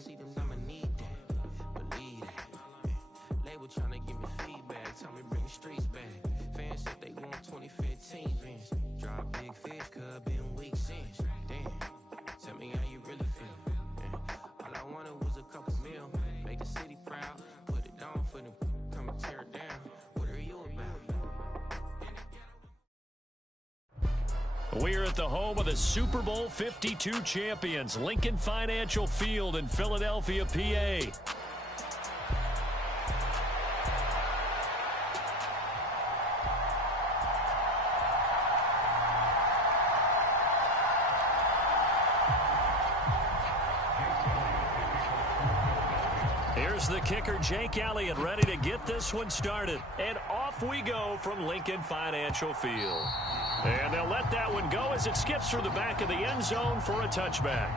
see them, I'ma need that. Believe that. Label tryna give me feedback. Tell me bring the streets back. Fans said they want 2015 Vince. Drop big fish, cuz been weeks since. Damn, tell me how you really feel. Yeah. All I wanted was a couple mil. Make the city proud. Put it down for them. Come and tear it down. What are you about? We're at the home of the Super Bowl 52 champions, Lincoln Financial Field in Philadelphia, PA. Here's the kicker, Jake Elliott, ready to get this one started. And off we go from Lincoln Financial Field. And they'll let that one go as it skips through the back of the end zone for a touchback.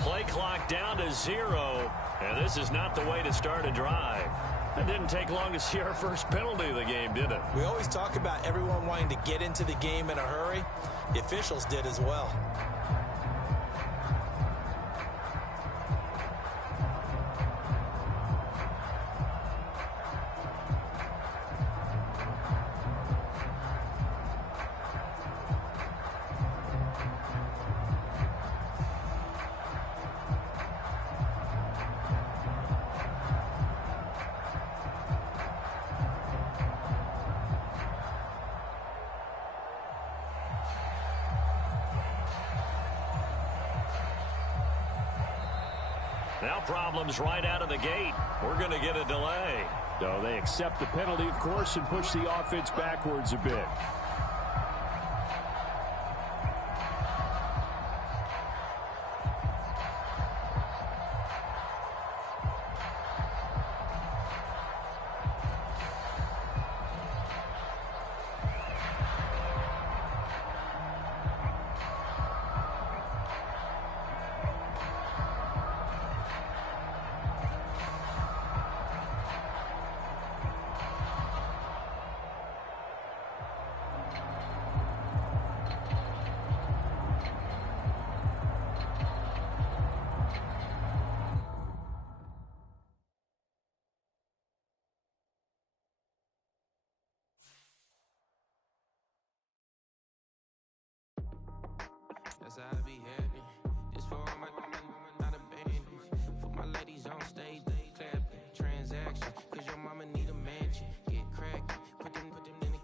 Play clock down to 0, and this is not the way to start a drive. It didn't take long to see our first penalty of the game, did it? We always talk about everyone wanting to get into the game in a hurry. The officials did as well. Now problems right out of the gate. We're going to get a delay. So they accept the penalty, of course, and push the offense backwards a bit. That's how I be happening. This for all my not abandoned. For my ladies on stage, they clapping. Transaction, cause your mama need a mansion. Get cracking, put them in the.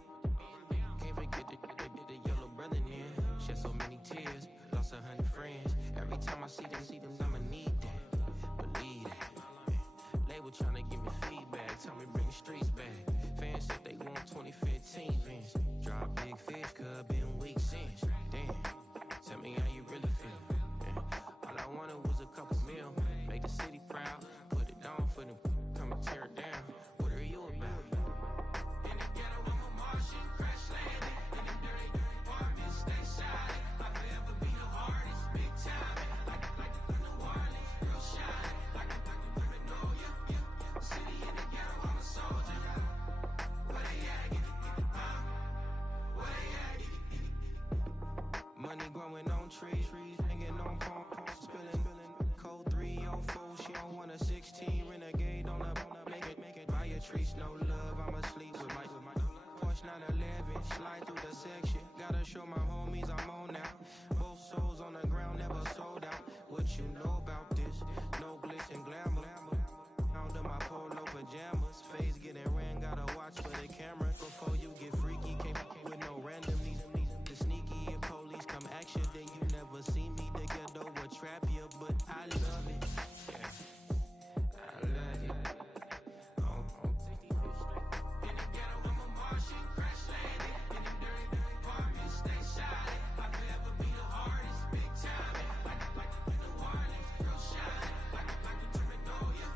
Can't forget the yellow brother in. Shed so many tears, lost 100 friends. Every time I see them, I'ma need that. Believe that. Label tryna give me feedback. Tell me bring the streets back. Fans said they want 2015 Vince. Drop big fish, cuz been weeks since. Damn. Tell me how you really feel. Yeah. All I wanted was a couple mil. Make the city proud. Put it down for them. Come and tear it down. What are you about? In the ghetto, I'm a Martian. Crash landing. In the dirty apartment. Stay silent. I'll forever be the hardest. Big time. Like the New Orleans. Real shine. Like the Paranoia. City in the ghetto, I'm a soldier. Where they at? Where they at? streets, no love, I'm asleep with my Porsche 911, slide through the section. Gotta show my homies I'm on now. Both souls on the ground, never sold out. What you know about this? No glitz and glamour. Under my polo pajamas, face getting ran, gotta watch for the camera. Before you get freaky, can't with no random. The sneaky if police come action, then you never see me. The ghetto will trap you, but I love it. I love it. In the ghetto, I'm a Martian, crash landing. In the dirty apartment, stay silent. I forever be the hardest, big time. Like the warning, real shine. Like the paranoia.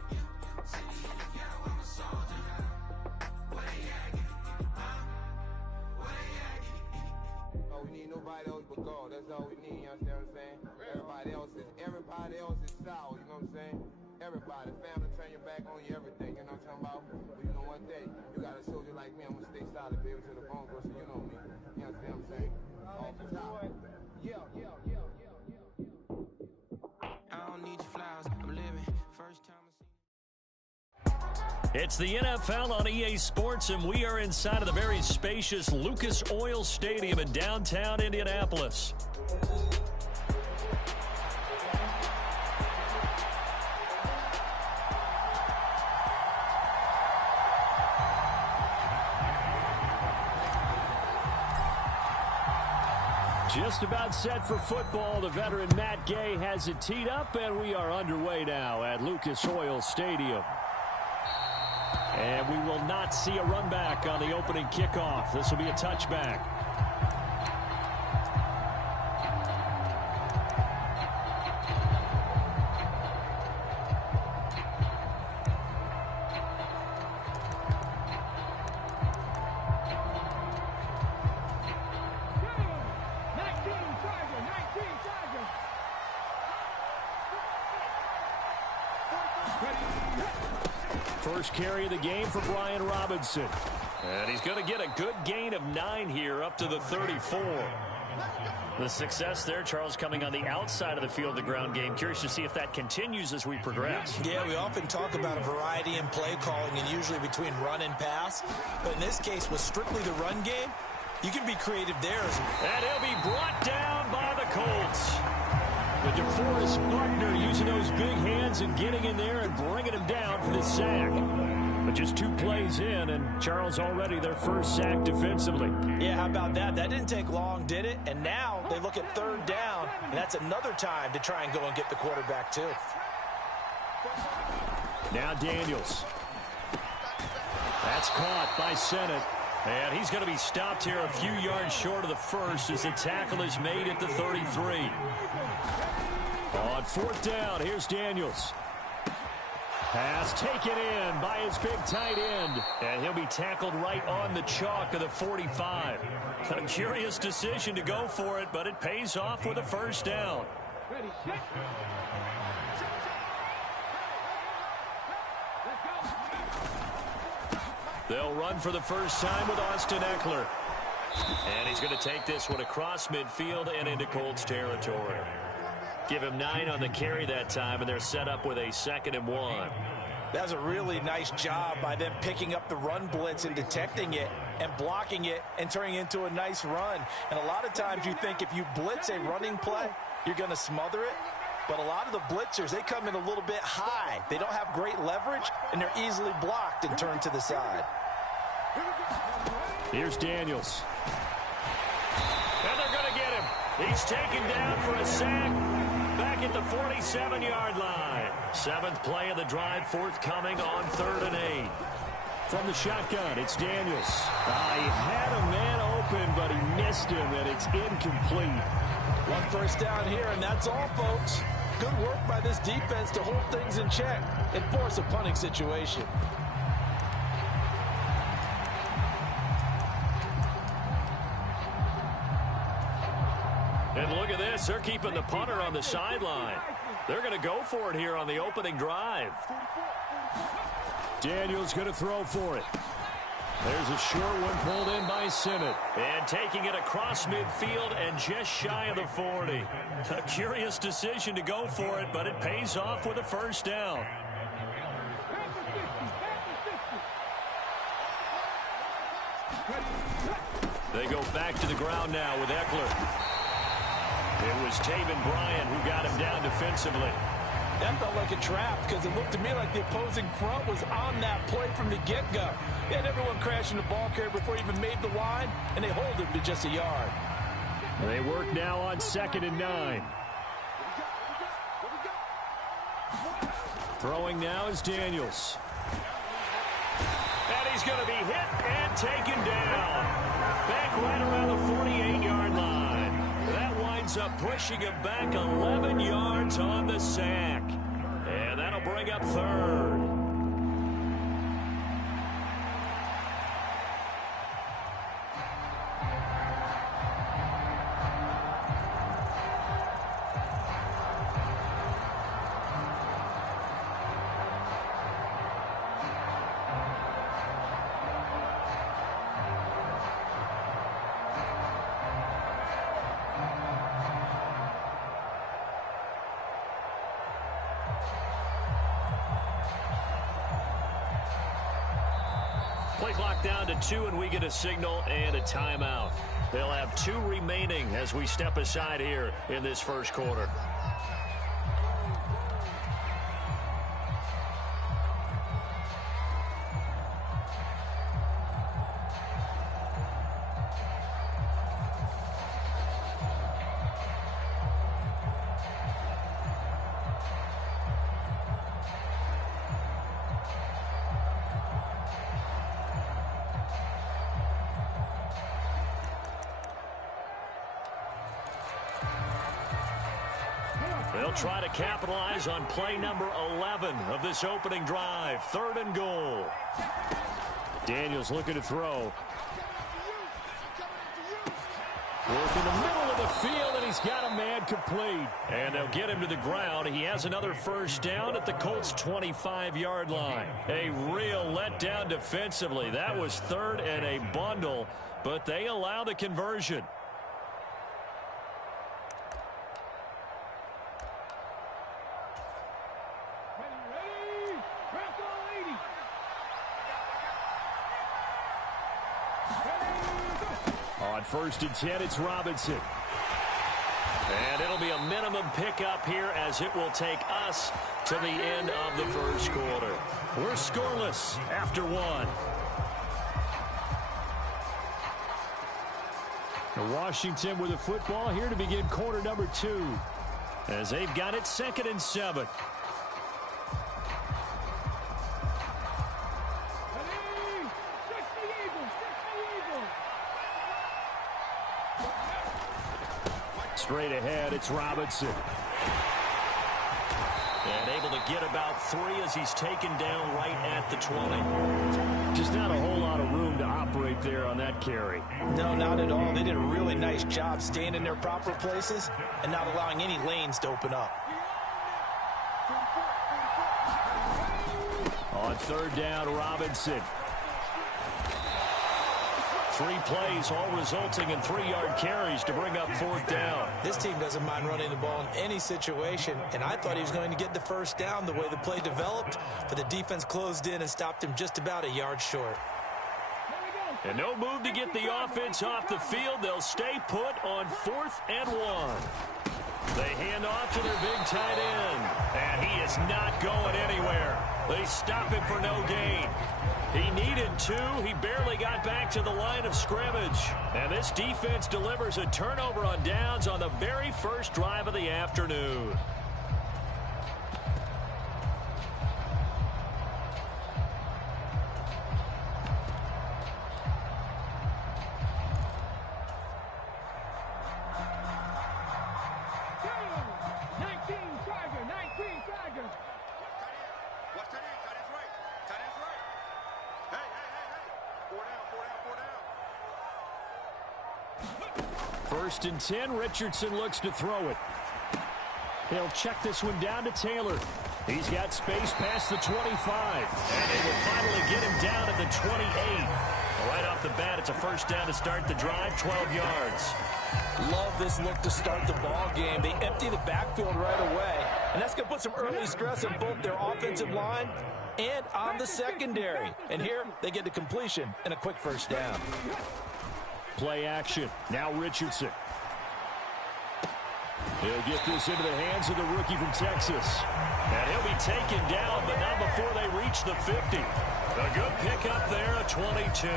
City in the ghetto, I'm a soldier. Where they at? Where they at? Oh, we need nobody else but God. That's all we need, you understand what I'm saying? Everybody else is sour, you know what I'm saying? Everybody, family, turn your back on you, everything, you know what I'm talking about? But you know one day, you got a soldier like me, I'm gonna stay solid, baby, to the bone, bro, so you know me. You understand what I'm saying? Off the top. Yeah. I don't need your flowers, I'm living. First time I seen. It's the NFL on EA Sports, and we are inside of the very spacious Lucas Oil Stadium in downtown Indianapolis. Just about set for football. The veteran Matt Gay has it teed up, and we are underway now at Lucas Oil Stadium. And we will not see a run back on the opening kickoff. This will be a touchback. First carry of the game for Brian Robinson. And he's going to get a good gain of 9 here up to the 34. The success there, Charles, coming on the outside of the field, the ground game. Curious to see if that continues as we progress. Yeah, we often talk about a variety in play calling and usually between run and pass. But in this case, with strictly the run game, you can be creative there. And he'll be brought down by the Colts. The DeForest Buckner using those big hands and getting in there and bringing him down for the sack. But just 2 plays in, and Charles already their first sack defensively. Yeah, how about that? That didn't take long, did it? And now they look at 3rd down, and that's another time to try and go and get the quarterback too. Now Daniels. That's caught by Sennett. And he's going to be stopped here a few yards short of the first as the tackle is made at the 33. On 4th down, here's Daniels. Pass taken in by his big tight end. And he'll be tackled right on the chalk of the 45. A curious decision to go for it, but it pays off with a first down. They'll run for the first time with Austin Eckler. And he's going to take this one across midfield and into Colts territory. Give him 9 on the carry that time, and they're set up with a 2nd and 1. That's a really nice job by them picking up the run blitz and detecting it and blocking it and turning it into a nice run. And a lot of times you think if you blitz a running play, you're going to smother it. But a lot of the blitzers, they come in a little bit high. They don't have great leverage, and they're easily blocked and turned to the side. Here's Daniels. And they're going to get him. He's taken down for a sack back at the 47-yard line. 7th play of the drive forthcoming on 3rd and 8. From the shotgun, it's Daniels. He had a man open, but he missed him, and it's incomplete. 1 first down here, and that's all, folks. Good work by this defense to hold things in check and force a punting situation. And look at this. They're keeping the punter on the sideline. They're going to go for it here on the opening drive. Daniels going to throw for it. There's a short one pulled in by Sennett. And taking it across midfield and just shy of the 40. A curious decision to go for it, but it pays off with a first down. They go back to the ground now with Eckler. It was Taven Bryan who got him down defensively. That felt like a trap because it looked to me like the opposing front was on that play from the get-go. They had everyone crashing the ball carrier before he even made the line, and they hold him to just a yard. They work now on 2nd and 9. Throwing now is Daniels. And he's going to be hit and taken down. Back right around the 48-yard line. That winds up pushing him back 11 yards on the sack. And that'll bring up 3rd. Play clock down to 2, and we get a signal and a timeout. They'll have 2 remaining as we step aside here in this first quarter. They'll try to capitalize on play number 11 of this opening drive. 3rd and goal. Daniels looking to throw. Work in the middle of the field, and he's got a man complete. And they'll get him to the ground. He has another first down at the Colts' 25-yard line. A real letdown defensively. That was 3rd and a bundle, but they allow the conversion. On 1st and 10, it's Robinson. And it'll be a minimum pickup here as it will take us to the end of the first quarter. We're scoreless after 1. Washington with the football here to begin quarter number 2. As they've got it 2nd and 7. Straight ahead, it's Robinson. And able to get about 3 as he's taken down right at the 20. Just not a whole lot of room to operate there on that carry. No, not at all. They did a really nice job staying in their proper places and not allowing any lanes to open up. On 3rd down, Robinson. 3 plays, all resulting in 3-yard carries to bring up 4th down. This team doesn't mind running the ball in any situation, and I thought he was going to get the first down the way the play developed, but the defense closed in and stopped him just about a yard short. And no move to get the offense off the field. They'll stay put on 4th and 1. They hand off to their big tight end, and he is not going anywhere. They stop him for no gain. He needed 2. He barely got back to the line of scrimmage. And this defense delivers a turnover on downs on the very first drive of the afternoon. First and 10, Richardson looks to throw it. He'll check this one down to Taylor. He's got space past the 25. And they will finally get him down at the 28. Right off the bat, it's a first down to start the drive, 12 yards. Love this look to start the ball game. They empty the backfield right away, and that's going to put some early stress on both their offensive line and on the secondary. And here they get the completion and a quick first down. Play action. Now Richardson. He'll get this into the hands of the rookie from Texas. And he'll be taken down, but not before they reach the 50. A good pickup there, a 22.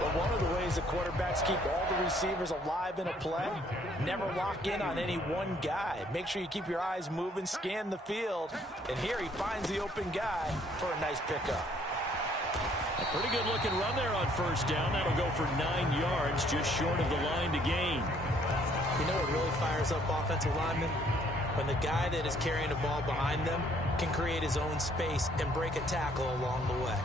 But one of the ways the quarterbacks keep all the receivers alive in a play, never lock in on any one guy. Make sure you keep your eyes moving, scan the field. And here he finds the open guy for a nice pickup. A pretty good looking run there on first down. That'll go for 9 yards, just short of the line to gain. You know what really fires up offensive linemen? When the guy that is carrying the ball behind them can create his own space and break a tackle along the way.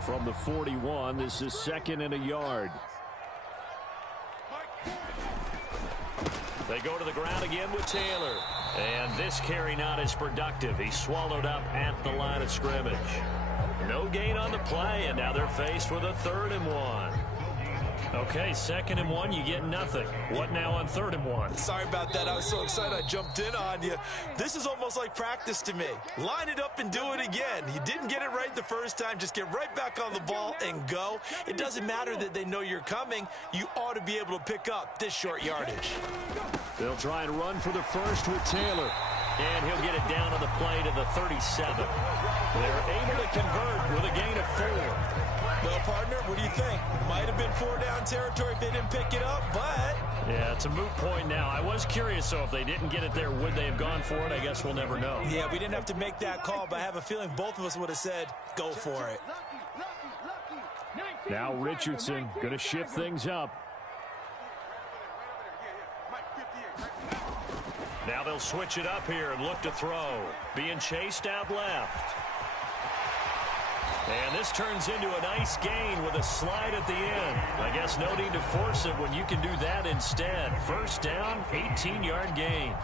From the 41, this is 2nd and a yard. They go to the ground again with Taylor. And this carry not as productive. He's swallowed up at the line of scrimmage. No gain on the play, and now they're faced with a 3rd and 1. Okay, 2nd and 1, you get nothing. What now on 3rd and 1? Sorry about that. I was so excited I jumped in on you. This is almost like practice to me. Line it up and do it again. You didn't get it right the first time. Just get right back on the ball and go. It doesn't matter that they know you're coming. You ought to be able to pick up this short yardage. They'll try and run for the first with Taylor. And he'll get it down on the play to the 37. They're able to convert with a gain of 4. Well, partner, what do you think? Might have been 4-down territory if they didn't pick it up, but... Yeah, it's a moot point now. I was curious, so if they didn't get it there, would they have gone for it? I guess we'll never know. Yeah, we didn't have to make that call, but I have a feeling both of us would have said, go for it. Now Richardson going to shift things up. Now they'll switch it up here and look to throw. Being chased out left. And this turns into a nice gain with a slide at the end. I guess no need to force it when you can do that instead. First down, 18-yard gain.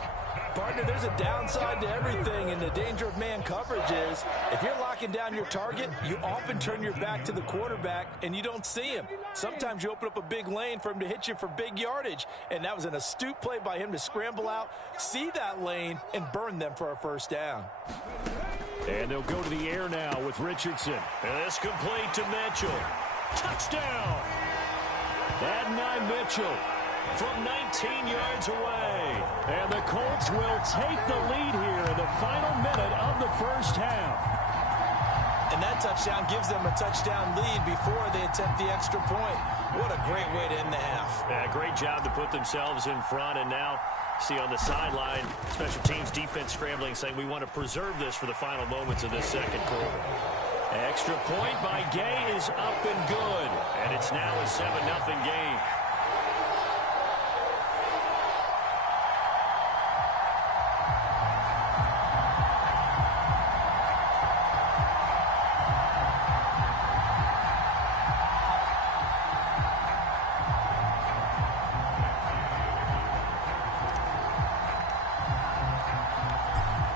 Partner, there's a downside to everything, and the danger of man coverage is if you're locking down your target, you often turn your back to the quarterback and you don't see him. Sometimes you open up a big lane for him to hit you for big yardage, and that was an astute play by him to scramble out, see that lane, and burn them for a first down. And they'll go to the air now with Richardson. And this complete to Mitchell. Touchdown! Adonai Mitchell from 19 yards away. And the Colts will take the lead here in the final minute of the first half. And that touchdown gives them a touchdown lead before they attempt the extra point. What a great way to end the half. Yeah, great job to put themselves in front, and now see on the sideline, special teams defense scrambling, saying we want to preserve this for the final moments of this second quarter. Extra point by Gay is up and good, and it's now a 7-0 game.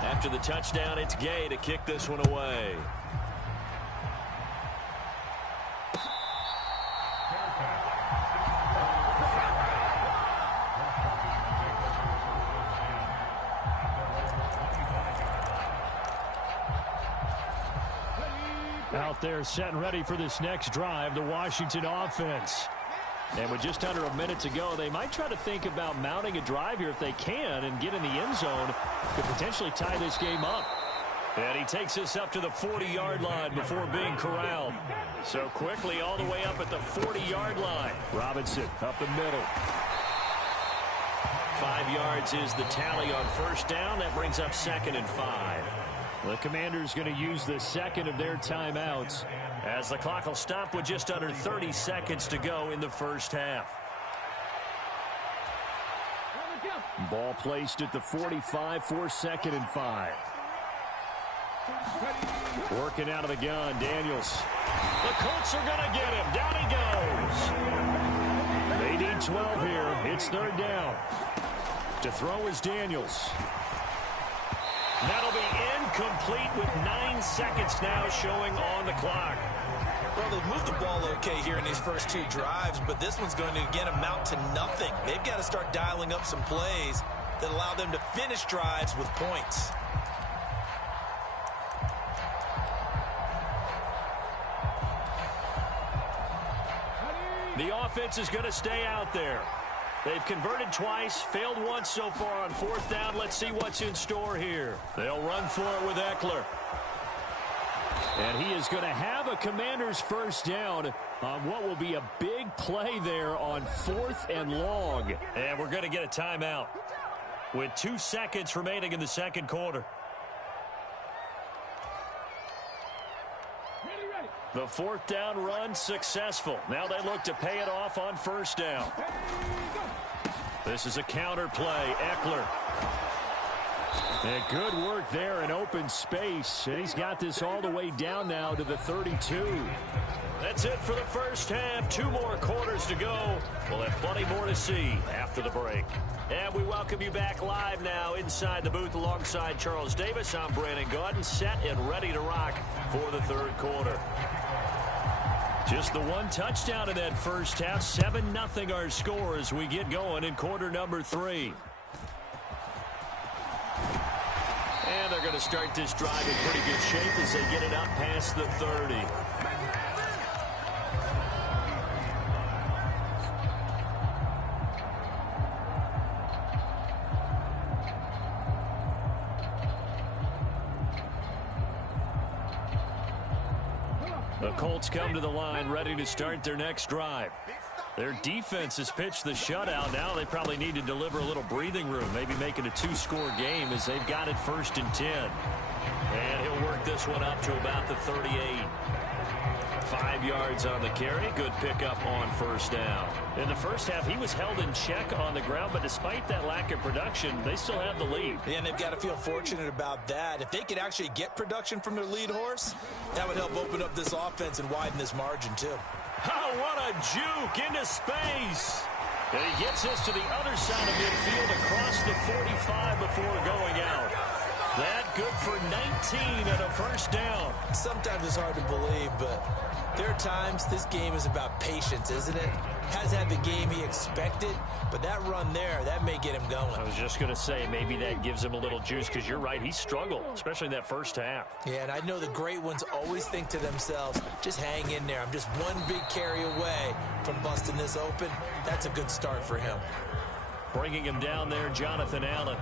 After the touchdown, it's Gay to kick this one away. Out there set and ready for this next drive, the Washington offense. And with just under a minute to go, they might try to think about mounting a drive here if they can and get in the end zone. Could potentially tie this game up. And he takes us up to the 40-yard line before being corralled. So quickly all the way up at the 40-yard line. Robinson up the middle. 5 yards is the tally on first down. That brings up 2nd and 5. The Commanders going to use the second of their timeouts, as the clock will stop with just under 30 seconds to go in the first half. Ball placed at the 45 for 2nd and 5. Working out of the gun, Daniels. The Colts are going to get him. Down he goes. They need 12 here. It's 3rd down. To throw is Daniels. That'll be incomplete with 9 seconds now showing on the clock. Well, they've moved the ball okay here in these first two drives, but this one's going to, again, amount to nothing. They've got to start dialing up some plays that allow them to finish drives with points. The offense is going to stay out there. They've converted twice, failed once so far on fourth down. Let's see what's in store here. They'll run for it with Eckler. And he is going to have a Commander's first down on what will be a big play there on 4th and long. And we're going to get a timeout with 2 seconds remaining in the second quarter. The fourth down run successful. Now they look to pay it off on first down. This is a counter play. Eckler. And good work there in open space. And he's got this all the way down now to the 32. That's it for the first half. 2 more quarters to go. We'll have plenty more to see after the break. And we welcome you back live now inside the booth alongside Charles Davis. I'm Brandon Gaudin, set and ready to rock for the third quarter. Just the 1 touchdown in that first half. 7-0 our score as we get going in quarter number 3. And they're going to start this drive in pretty good shape as they get it up past the 30. The Colts come to the line ready to start their next drive. Their defense has pitched the shutout. Now they probably need to deliver a little breathing room, maybe make it a 2-score game as they've got it 1st and 10. And he'll work this one up to about the 38. 5 yards on the carry. Good pickup on first down. In the first half, he was held in check on the ground, but despite that lack of production, they still have the lead. Yeah, and they've got to feel fortunate about that. If they could actually get production from their lead horse, that would help open up this offense and widen this margin, too. Oh, what a juke into space. And he gets this to the other side of midfield across the 45 before going out. That good for 19 and a first down. Sometimes it's hard to believe, but there are times this game is about patience, isn't it? Hasn't had the game he expected, but that run there, that may get him going. I was just going to say, maybe that gives him a little juice, because you're right, he struggled, especially in that first half. Yeah, and I know the great ones always think to themselves, just hang in there. I'm just one big carry away from busting this open. That's a good start for him. Bringing him down there, Jonathan Allen.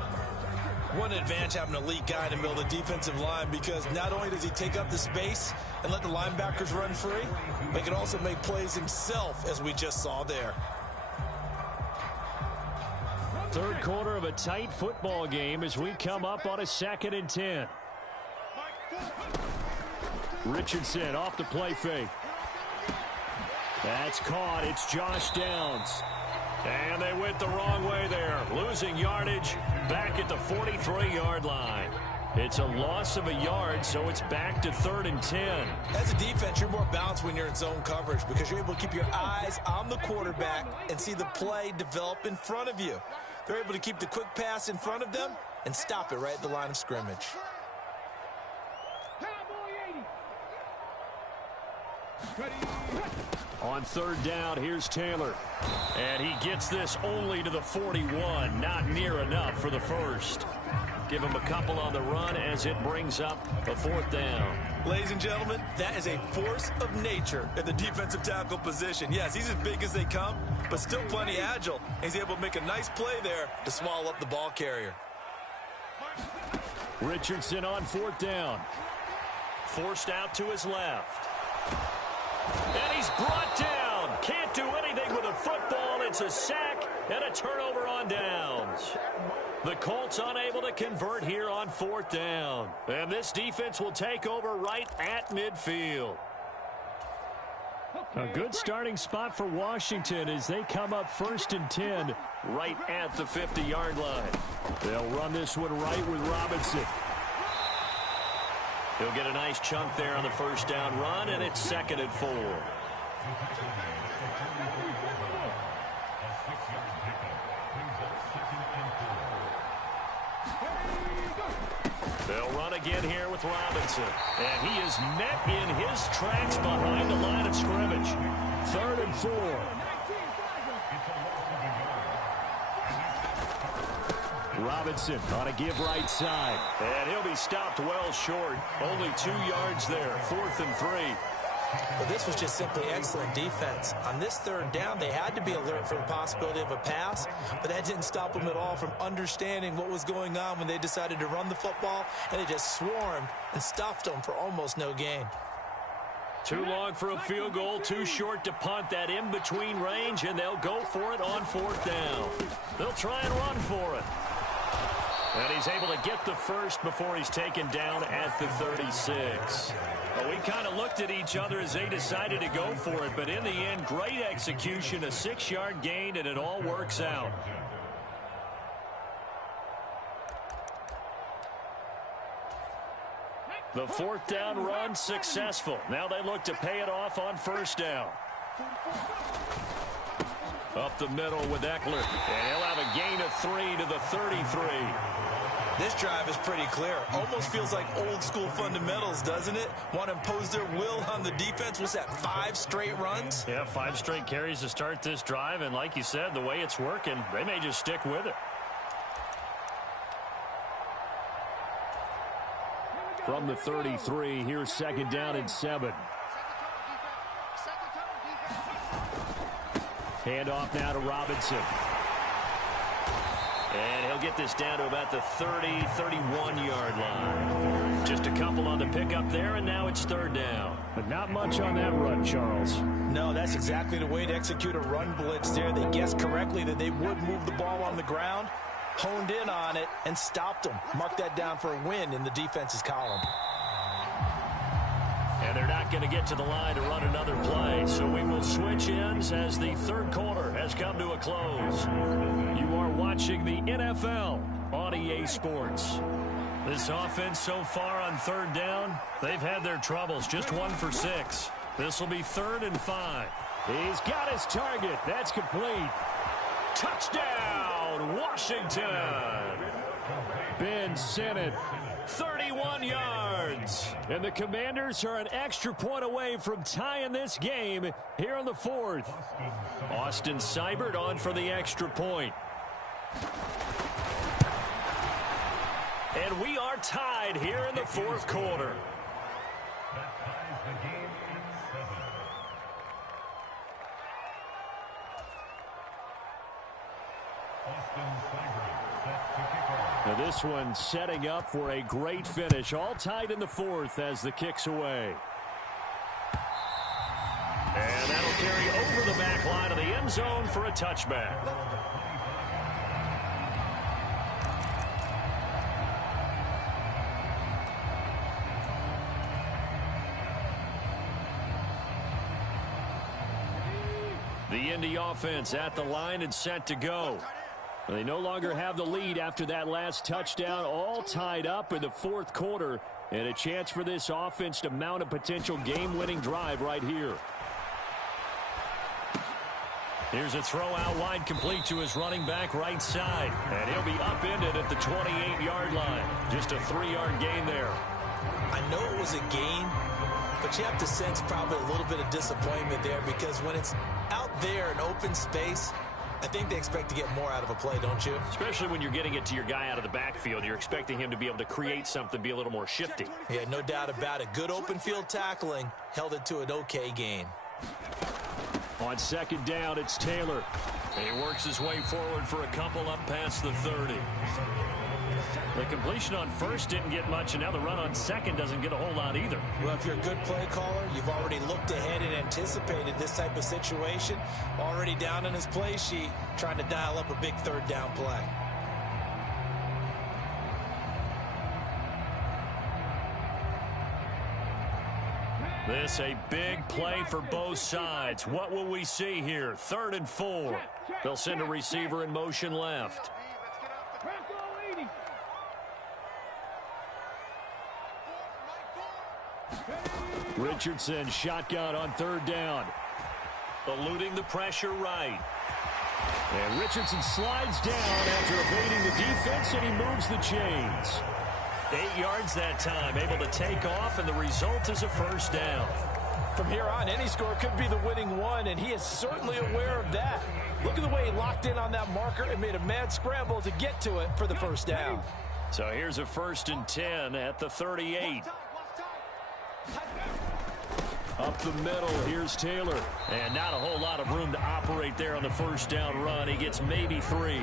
One advantage having an elite guy in the middle of the defensive line, because not only does he take up the space and let the linebackers run free, but he can also make plays himself, as we just saw there. Third quarter of a tight football game as we come up on a 2nd and 10. Richardson off the play fake. That's caught. It's Josh Downs. And they went the wrong way there. Losing yardage back at the 43-yard line. It's a loss of a yard, so it's back to 3rd and 10. As a defense, you're more balanced when you're in zone coverage because you're able to keep your eyes on the quarterback and see the play develop in front of you. They're able to keep the quick pass in front of them and stop it right at the line of scrimmage. On 3rd down, here's Taylor. And he gets this only to the 41. Not near enough for the first. Give him a couple on the run as it brings up a 4th down. Ladies and gentlemen, that is a force of nature at the defensive tackle position. Yes, he's as big as they come, but still plenty agile. He's able to make a nice play there to swallow up the ball carrier. Richardson on 4th down. Forced out to his left. And he's brought down. Can't do anything with a football. It's a sack and a turnover on downs. The Colts unable to convert here on 4th down. And this defense will take over right at midfield. A good starting spot for Washington as they come up 1st and 10 right at the 50-yard line. They'll run this one right with Robinson. He'll get a nice chunk there on the first down run, and it's 2nd and 4. They'll run again here with Robinson. And he is met in his tracks behind the line of scrimmage. 3rd and 4. Robinson on a give right side. And he'll be stopped well short. Only 2 yards there. 4th and 3. Well, this was just simply excellent defense. On this 3rd down, they had to be alert for the possibility of a pass, but that didn't stop them at all from understanding what was going on when they decided to run the football, and they just swarmed and stuffed them for almost no gain. Too long for a field goal, too short to punt. That in-between range, and they'll go for it on 4th down. They'll try and run for it. And he's able to get the first before he's taken down at the 36. Well, we kind of looked at each other as they decided to go for it, but in the end, great execution, a 6-yard gain, and it all works out. The 4th down run successful. Now they look to pay it off on 1st down. Up the middle with Eckler, and he'll have a gain of 3 to the 33. This drive is pretty clear. Almost feels like old school fundamentals, doesn't it? Want to impose their will on the defense. Was that 5 straight runs? Yeah, 5 straight carries to start this drive, and like you said, the way it's working, they may just stick with it. From the 33, here's 2nd down and 7. Handoff now to Robinson. And he'll get this down to about the 30, 31-yard line. Just a couple on the pickup there, and now it's 3rd down. But not much on that run, Charles. No, that's exactly the way to execute a run blitz there. They guessed correctly that they would move the ball on the ground, honed in on it, and stopped them. Mark that down for a win in the defense's column. And they're not going to get to the line to run another play. So we will switch ends as the 3rd quarter has come to a close. You are watching the NFL on EA Sports. This offense so far on 3rd down, they've had their troubles. Just 1 for 6. This will be 3rd and 5. He's got his target. That's complete. Touchdown, Washington. Ben Sinnott, 31 yards. And the Commanders are an extra point away from tying this game here in the 4th. Austin Seibert on for the extra point. And we are tied here in the 4th quarter. Now this one setting up for a great finish. All tied in the 4th as the kick's away. And that'll carry over the back line of the end zone for a touchback. The Indy offense at the line and set to go. They no longer have the lead after that last touchdown, all tied up in the 4th quarter, and a chance for this offense to mount a potential game-winning drive right here. Here's a throw out wide, complete to his running back right side, and he'll be upended at the 28-yard line. Just a 3-yard gain there. I know it was a gain, but you have to sense probably a little bit of disappointment there, because when it's out there in open space, I think they expect to get more out of a play, don't you? Especially when you're getting it to your guy out of the backfield. You're expecting him to be able to create something, be a little more shifty. Yeah, no doubt about it. Good open field tackling held it to an okay gain. On 2nd down, it's Taylor. And he works his way forward for a couple up past the 30. The completion on 1st didn't get much, and now the run on 2nd doesn't get a whole lot either. Well, if you're a good play caller, you've already looked ahead and anticipated this type of situation. Already down in his play sheet, trying to dial up a big 3rd down play. This a big play for both sides. What will we see here? 3rd and 4. They'll send a receiver in motion left. Richardson shotgun on 3rd down. Eluding the pressure right. And Richardson slides down after evading the defense, and he moves the chains. 8 yards that time, able to take off, and the result is a first down. From here on, any score could be the winning one, and he is certainly aware of that. Look at the way he locked in on that marker and made a mad scramble to get to it for the first down. So here's a 1st and 10 at the 38. Up the middle, here's Taylor. And not a whole lot of room to operate there on the first down run. He gets maybe 3.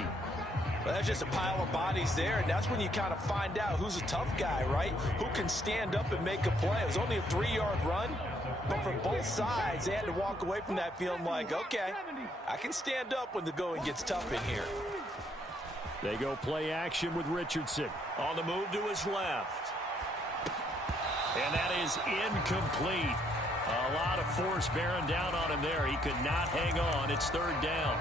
Well, that's just a pile of bodies there, and that's when you kind of find out who's a tough guy, right? Who can stand up and make a play. It was only a 3-yard run, but for both sides, they had to walk away from that feeling like, okay, I can stand up when the going gets tough in here. They go play action with Richardson. On the move to his left. And that is incomplete. A lot of force bearing down on him there. He could not hang on. It's 3rd down.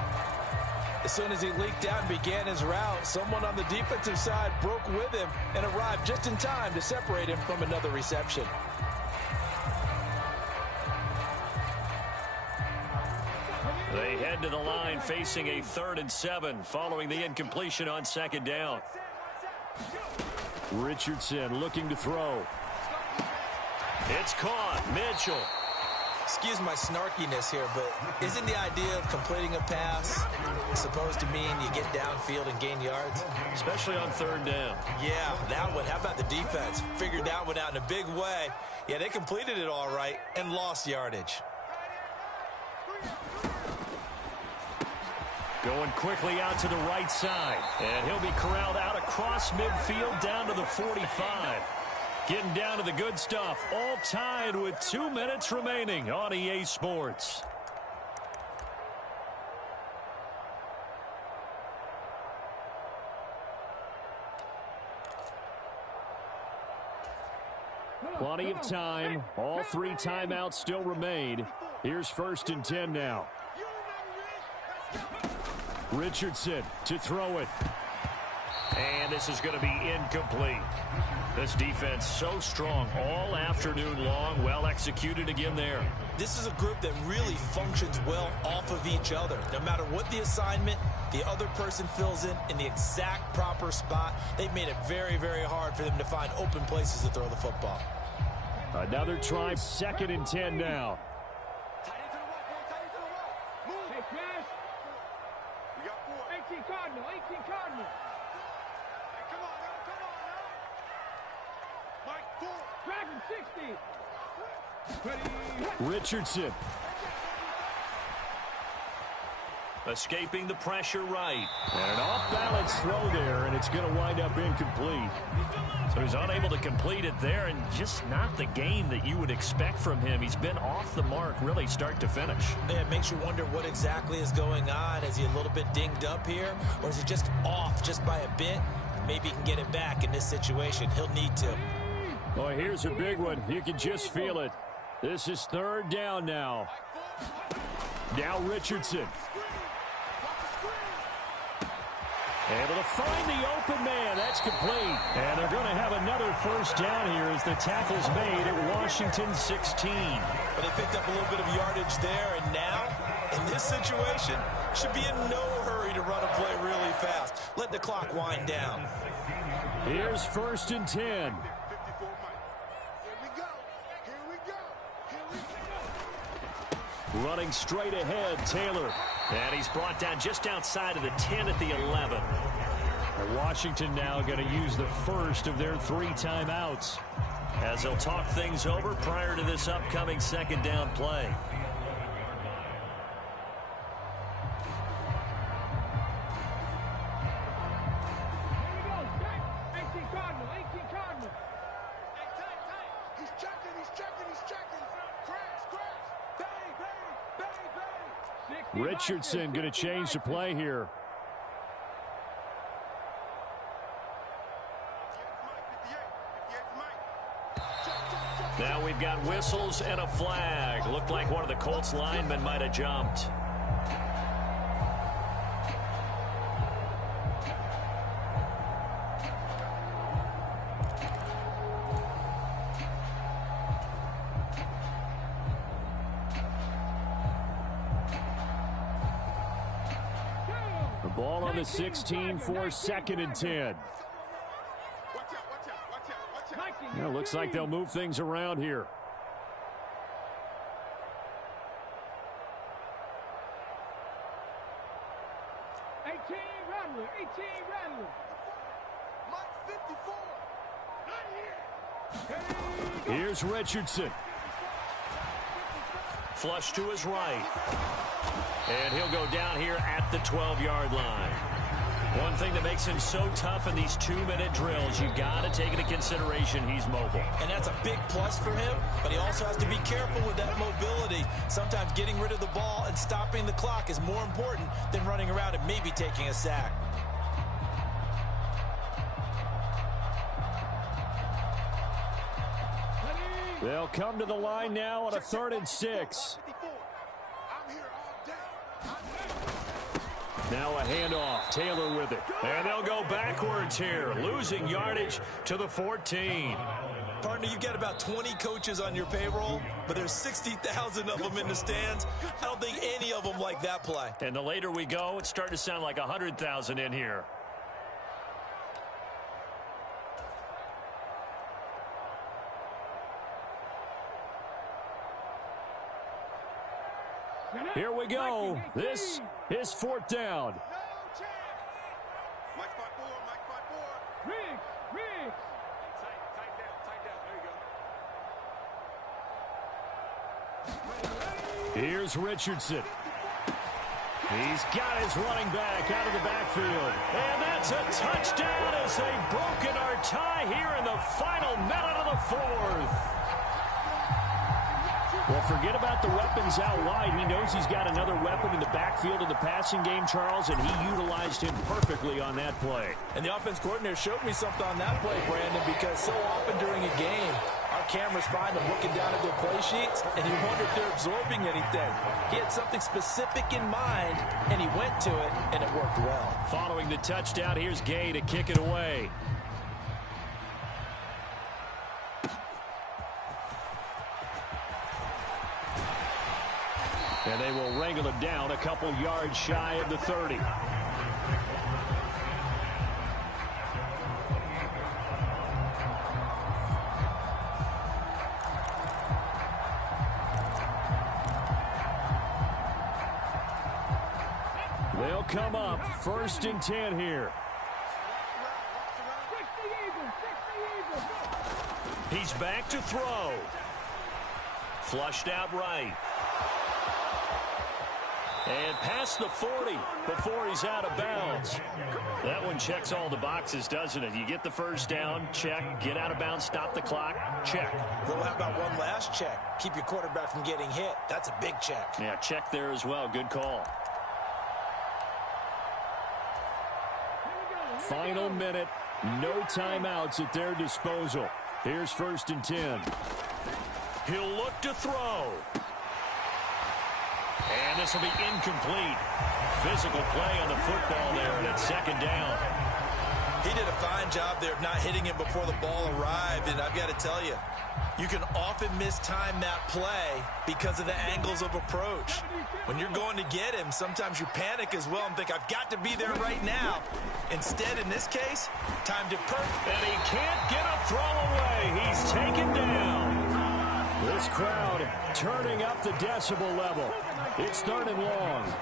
As soon as he leaked out and began his route, someone on the defensive side broke with him and arrived just in time to separate him from another reception. They head to the line facing a 3rd and 7 following the incompletion on 2nd down. Richardson looking to throw. It's caught. Mitchell. Excuse my snarkiness here, but isn't the idea of completing a pass supposed to mean you get downfield and gain yards? Especially on 3rd down. Yeah, that one. How about the defense? Figured that one out in a big way. Yeah, they completed it all right and lost yardage. Going quickly out to the right side. And he'll be corralled out across midfield down to the 45. Getting down to the good stuff. All tied with 2 minutes remaining on EA Sports. Plenty of time. All 3 timeouts still remain. Here's 1st and 10 now. Richardson to throw it. And this is going to be incomplete. This defense so strong all afternoon long. Well executed again there. This is a group that really functions well off of each other. No matter what the assignment, the other person fills in the exact proper spot. They've made it very, very hard for them to find open places to throw the football. Another try, 2nd and 10 now. Richardson. Escaping the pressure right. And an off-balance throw there, and it's going to wind up incomplete. So he's unable to complete it there, and just not the game that you would expect from him. He's been off the mark really start to finish. Yeah, it makes you wonder what exactly is going on. Is he a little bit dinged up here, or is he just off just by a bit? Maybe he can get it back in this situation. He'll need to. Oh, here's a big one. You can just feel it. This is 3rd down now. Now Richardson. Able to find the open man. That's complete. And they're going to have another 1st down here as the tackle's made at Washington 16. But they picked up a little bit of yardage there, and now, in this situation, should be in no hurry to run a play really fast. Let the clock wind down. Here's 1st and 10. Running straight ahead, Taylor. And he's brought down just outside of the 10 at the 11. And Washington now going to use the first of their 3 timeouts, as they'll talk things over prior to this upcoming 2nd down play. Richardson going to change the play here. Now we've got whistles and a flag. Looked like one of the Colts linemen might have jumped. Ball on the 16 for 2nd and 10. Well, looks like they'll move things around here. Here's Richardson. Flush to his right. And he'll go down here at the 12-yard line. One thing that makes him so tough in these 2-minute drills, you've got to take into consideration he's mobile. And that's a big plus for him, but he also has to be careful with that mobility. Sometimes getting rid of the ball and stopping the clock is more important than running around and maybe taking a sack. They'll come to the line now on a 3rd and 6. Now a handoff. Taylor with it. And they'll go backwards here, losing yardage to the 14. Partner, you've got about 20 coaches on your payroll, but there's 60,000 of them in the stands. I don't think any of them like that play. And the later we go, it's starting to sound like 100,000 in here. Here we go. This is 4th down. Here's Richardson. He's got his running back out of the backfield. And that's a touchdown as they've broken our tie here in the final minute of the 4th. Well, forget about the weapons out wide. He knows he's got another weapon in the backfield in the passing game, Charles, and he utilized him perfectly on that play. And the offense coordinator showed me something on that play, Brandon, because so often during a game, our cameras find them looking down at their play sheets, and you wonder if they're absorbing anything. He had something specific in mind, and he went to it, and it worked well. Following the touchdown, here's Gay to kick it away. And they will wrangle it down a couple yards shy of the 30. They'll come up 1st and 10 here. He's back to throw. Flushed out right. And past the 40 before he's out of bounds. That one checks all the boxes, doesn't it? You get the first down, check. Get out of bounds, stop the clock, check. Well, how about one last check? Keep your quarterback from getting hit. That's a big check. Yeah, check there as well. Good call. Final minute. No timeouts at their disposal. Here's 1st and 10. He'll look to throw. And this will be incomplete. Physical play on the football there, and it's 2nd down. He did a fine job there of not hitting him before the ball arrived, and I've got to tell you, you can often mistime that play because of the angles of approach. When you're going to get him, sometimes you panic as well and think, I've got to be there right now. Instead, in this case, timed it perfect. And he can't get a throw away. He's taken down. This crowd turning up the decibel level. It's 3rd and long.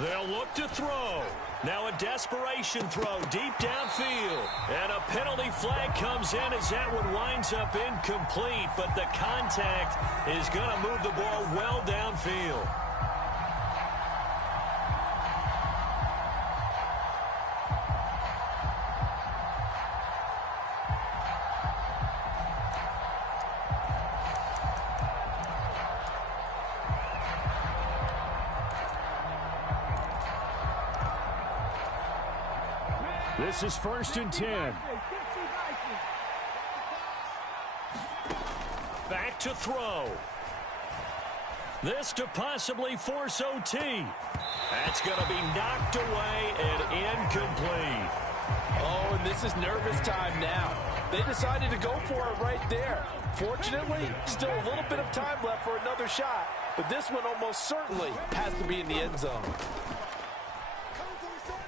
They'll look to throw. Now a desperation throw deep downfield. And a penalty flag comes in as that one winds up incomplete. But the contact is going to move the ball well downfield. This is 1st and 10. Back to throw. This to possibly force OT. That's going to be knocked away and incomplete. Oh, and this is nervous time now. They decided to go for it right there. Fortunately, still a little bit of time left for another shot, but this one almost certainly has to be in the end zone.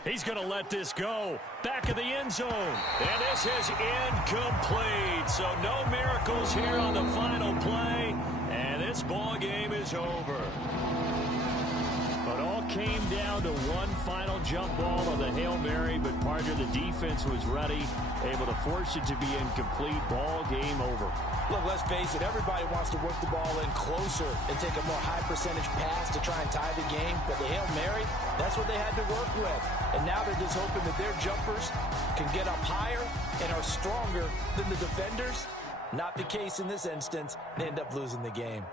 He's going to let this go. Back of the end zone. And this is incomplete. So no miracles here on the final play. And this ball game is over. But all came down to one final jump ball on the Hail Mary, but Parker, the defense was ready, able to force it to be incomplete. Ball game over. Look, let's face it, everybody wants to work the ball in closer and take a more high percentage pass to try and tie the game. But the Hail Mary, that's what they had to work with. And now they're just hoping that their jumpers can get up higher and are stronger than the defenders. Not the case in this instance. They end up losing the game.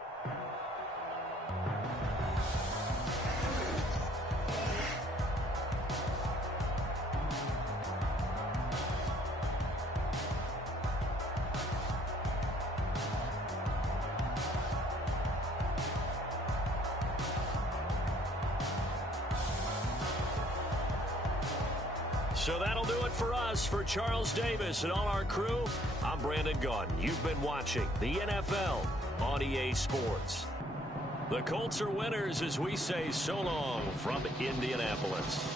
So that'll do it for us. For Charles Davis and all our crew, I'm Brandon Gaudin. You've been watching the NFL on EA Sports. The Colts are winners as we say so long from Indianapolis.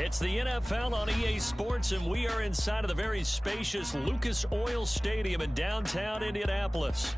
It's the NFL on EA Sports, and we are inside of the very spacious Lucas Oil Stadium in downtown Indianapolis.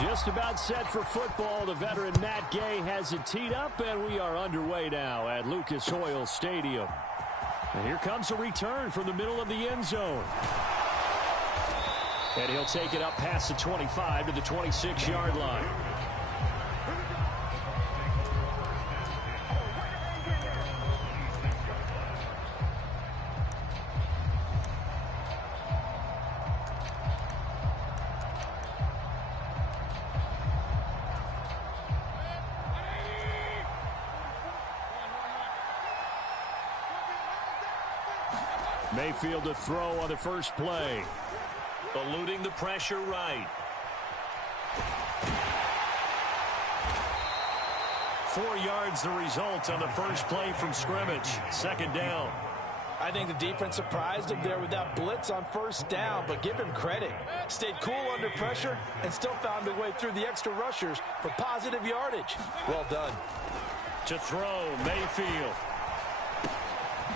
Just about set for football. The veteran Matt Gay has it teed up, and we are underway now at Lucas Oil Stadium. And here comes a return from the middle of the end zone. And he'll take it up past the 25 to the 26-yard line. Mayfield to throw on the first play. Eluding the pressure right. 4 yards the result on the first play from scrimmage. Second down. I think the defense surprised him there with that blitz on first down, but give him credit. Stayed cool under pressure and still found a way through the extra rushers for positive yardage. Well done. To throw, Mayfield.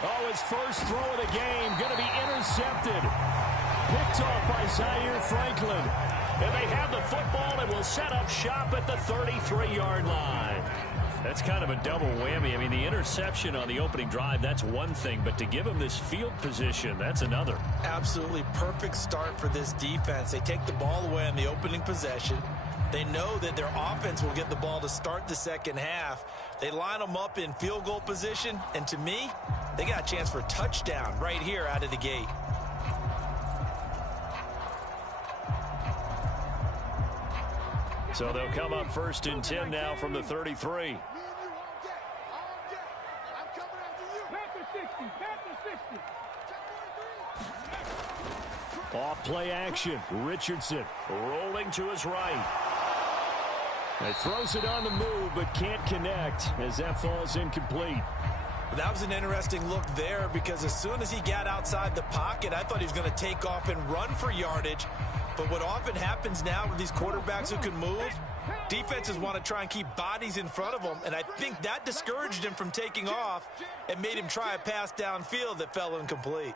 Oh, his first throw of the game going to be intercepted. Picked off by Zaire Franklin. And they have the football and will set up shop at the 33-yard line. That's kind of a double whammy. I mean, the interception on the opening drive, that's one thing. But to give him this field position, that's another. Absolutely perfect start for this defense. They take the ball away on the opening possession. They know that their offense will get the ball to start the second half. They line them up in field goal position. And to me, they got a chance for a touchdown right here out of the gate. So they'll come up first and 10 now from the 33. Off play action. Richardson rolling to his right. He throws it on the move but can't connect as that falls incomplete. That was an interesting look there because as soon as he got outside the pocket, I thought he was going to take off and run for yardage. But what often happens now with these quarterbacks who can move, defenses want to try and keep bodies in front of them, and I think that discouraged him from taking off and made him try a pass downfield that fell incomplete.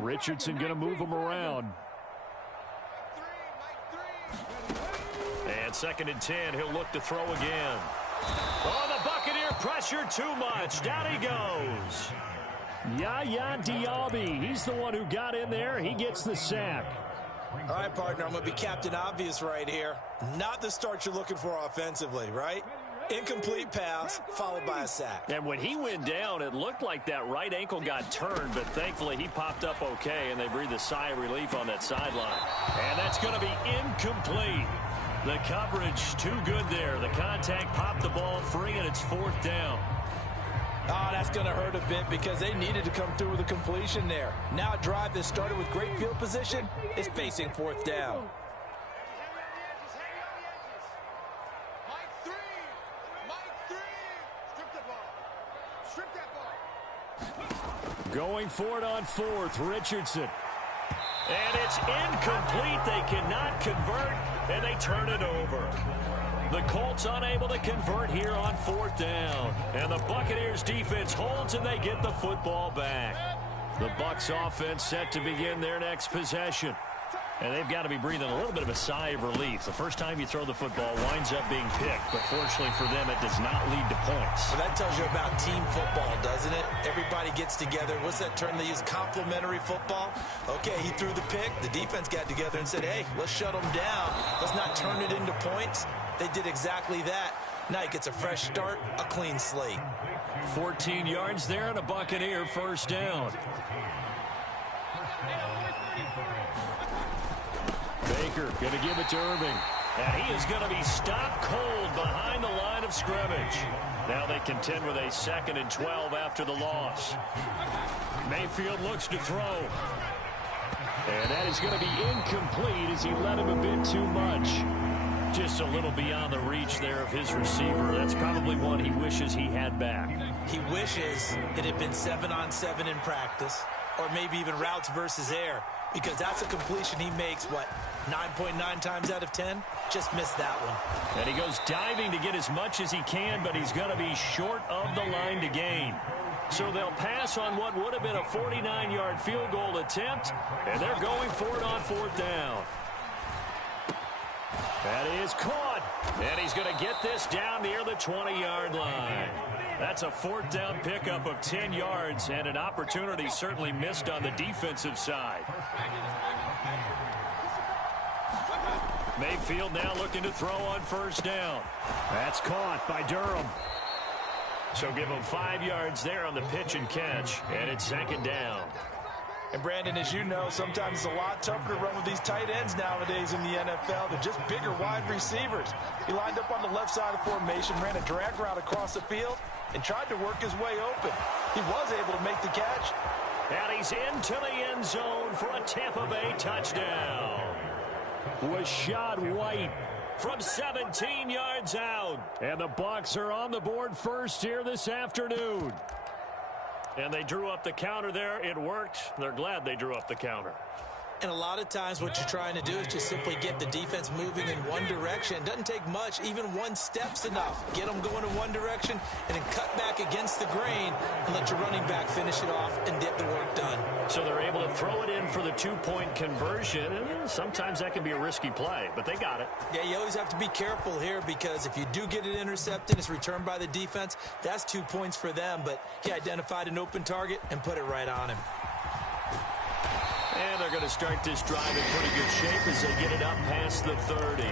Richardson going to move him around. And second and 10, he'll look to throw again. Oh, the Buccaneer pressure too much. Down he goes. Yaya Diaby, he's the one who got in there. He gets the sack. All right, partner, I'm going to be Captain Obvious right here. Not the start you're looking for offensively, right? Incomplete pass followed by a sack. And when he went down, it looked like that right ankle got turned, but thankfully he popped up okay, and they breathed a sigh of relief on that sideline. And that's going to be incomplete. The coverage too good there. The contact popped the ball free, and it's fourth down. Oh, that's going to hurt a bit because they needed to come through with a completion there. Now a drive that started with great field position is facing fourth down. Going for it on fourth, Richardson. And it's incomplete. They cannot convert, and they turn it over. The Colts unable to convert here on fourth down. And the Buccaneers defense holds, and they get the football back. The Bucs offense set to begin their next possession. And they've got to be breathing a little bit of a sigh of relief. The first time you throw the football winds up being picked, but fortunately for them, it does not lead to points. Well, that tells you about team football, doesn't it? Everybody gets together. What's that term they use? Complementary football? Okay, he threw the pick. The defense got together and said, hey, let's shut them down. Let's not turn it into points. They did exactly that. Now he gets a fresh start, a clean slate. 14 yards there and a Buccaneer first down. Baker going to give it to Irving. And he is going to be stopped cold behind the line of scrimmage. Now they contend with a 2nd and 12 after the loss. Mayfield looks to throw. And that is going to be incomplete as he led him a bit too much. Just a little beyond the reach there of his receiver. That's probably one he wishes he had back. He wishes it had been 7-on-7 in practice, or maybe even routes versus air, because that's a completion he makes, 9.9 times out of 10? Just missed that one. And he goes diving to get as much as he can, but he's going to be short of the line to gain. So they'll pass on what would have been a 49-yard field goal attempt, and they're going for it on 4th down. That is caught, and he's going to get this down near the 20-yard line. That's a 4th down pickup of 10 yards, and an opportunity certainly missed on the defensive side. Mayfield now looking to throw on 1st down. That's caught by Durham. So give him 5 yards there on the pitch and catch, and it's 2nd down. And, Brandon, as you know, sometimes it's a lot tougher to run with these tight ends nowadays in the NFL. They're just bigger wide receivers. He lined up on the left side of the formation, ran a drag route across the field, and tried to work his way open. He was able to make the catch. And he's into the end zone for a Tampa Bay touchdown. Rashad White from 17 yards out. And the Bucs are on the board first here this afternoon. And they drew up the counter there. It worked. They're glad they drew up the counter. And a lot of times what you're trying to do is just simply get the defense moving in one direction. It doesn't take much. Even one step's enough. Get them going in one direction and then cut back against the grain and let your running back finish it off and get the work done. So they're able to throw it in for the 2-point conversion. And sometimes that can be a risky play, but they got it. Yeah, you always have to be careful here because if you do get it intercepted, it's returned by the defense. That's 2 points for them, but he identified an open target and put it right on him. And they're going to start this drive in pretty good shape as they get it up past the 30.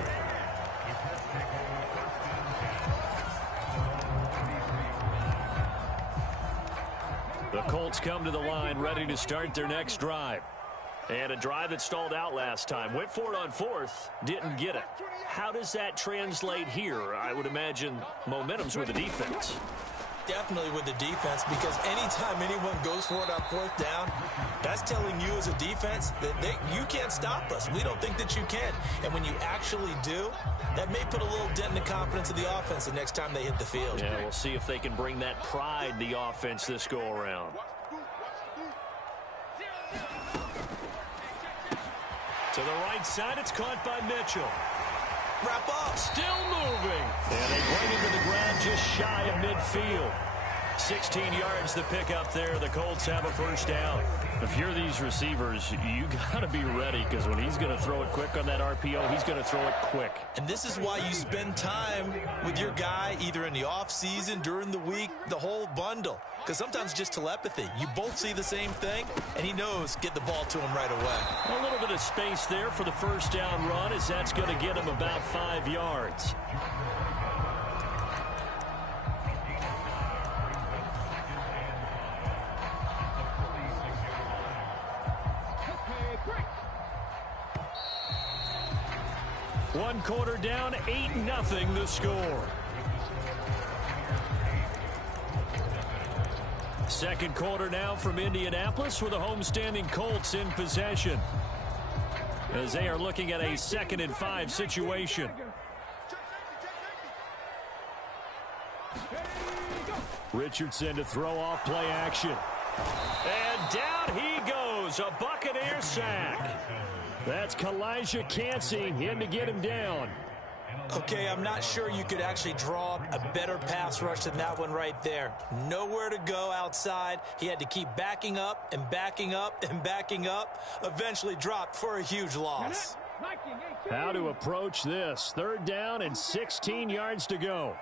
The Colts come to the line ready to start their next drive. And a drive that stalled out last time. Went for it on 4th, didn't get it. How does that translate here? I would imagine momentum's with the defense. Definitely with the defense, because anytime anyone goes for it on 4th down, that's telling you as a defense that you can't stop us. We don't think that you can. And when you actually do, that may put a little dent in the confidence of the offense the next time they hit the field. Yeah, we'll see if they can bring that pride the offense this go-around. To the right side, it's caught by Mitchell. Wrap up. Still moving. And they bring him to the ground just shy of midfield. 16 yards to pick up there. The Colts have a 1st down. If you're these receivers, you got to be ready because when he's going to throw it quick on that RPO, he's going to throw it quick. And this is why you spend time with your guy either in the offseason, during the week, the whole bundle. Because sometimes just telepathy. You both see the same thing, and he knows get the ball to him right away. A little bit of space there for the 1st down run as that's going to get him about 5 yards. One quarter down, 8-0 the score. Second quarter now from Indianapolis with the homestanding Colts in possession, as they are looking at a 2nd and 5 situation. Richardson to throw off play action. And down he goes, a Buccaneer sack. That's Kalijah Cansey in to get him down. Okay, I'm not sure you could actually draw a better pass rush than that one right there. Nowhere to go outside. He had to keep backing up and backing up and backing up. Eventually dropped for a huge loss. How to approach this. 3rd down and 16 yards to go.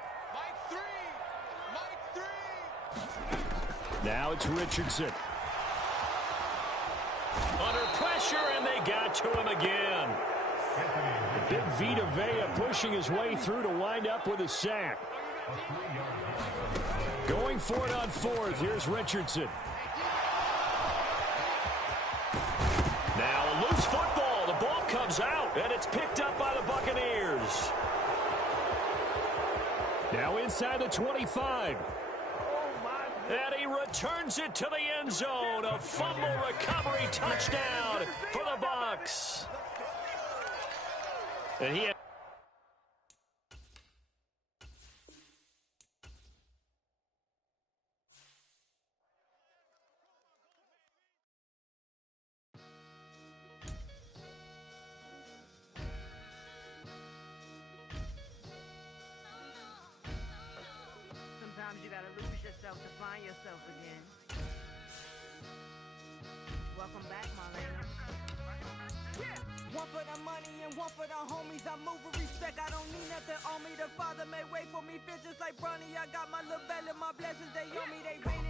Now it's Richardson. Under pressure, and they got to him again. Big Vita Vea pushing his way through to wind up with a sack. Going for it on 4th. Here's Richardson. Now a loose football. The ball comes out, and it's picked up by the Buccaneers. Now inside. inside the 25. And he returns it to the end zone. A fumble recovery touchdown for the Bucs. And he had sometimes you gotta lose yourself to find yourself again. Welcome back, Marlena. One for the money and one for the homies. I move with respect, I don't need nothing on me. The Father may wait for me, feel just like Bronny. I got my little belly, my blessings, they on me. They rain,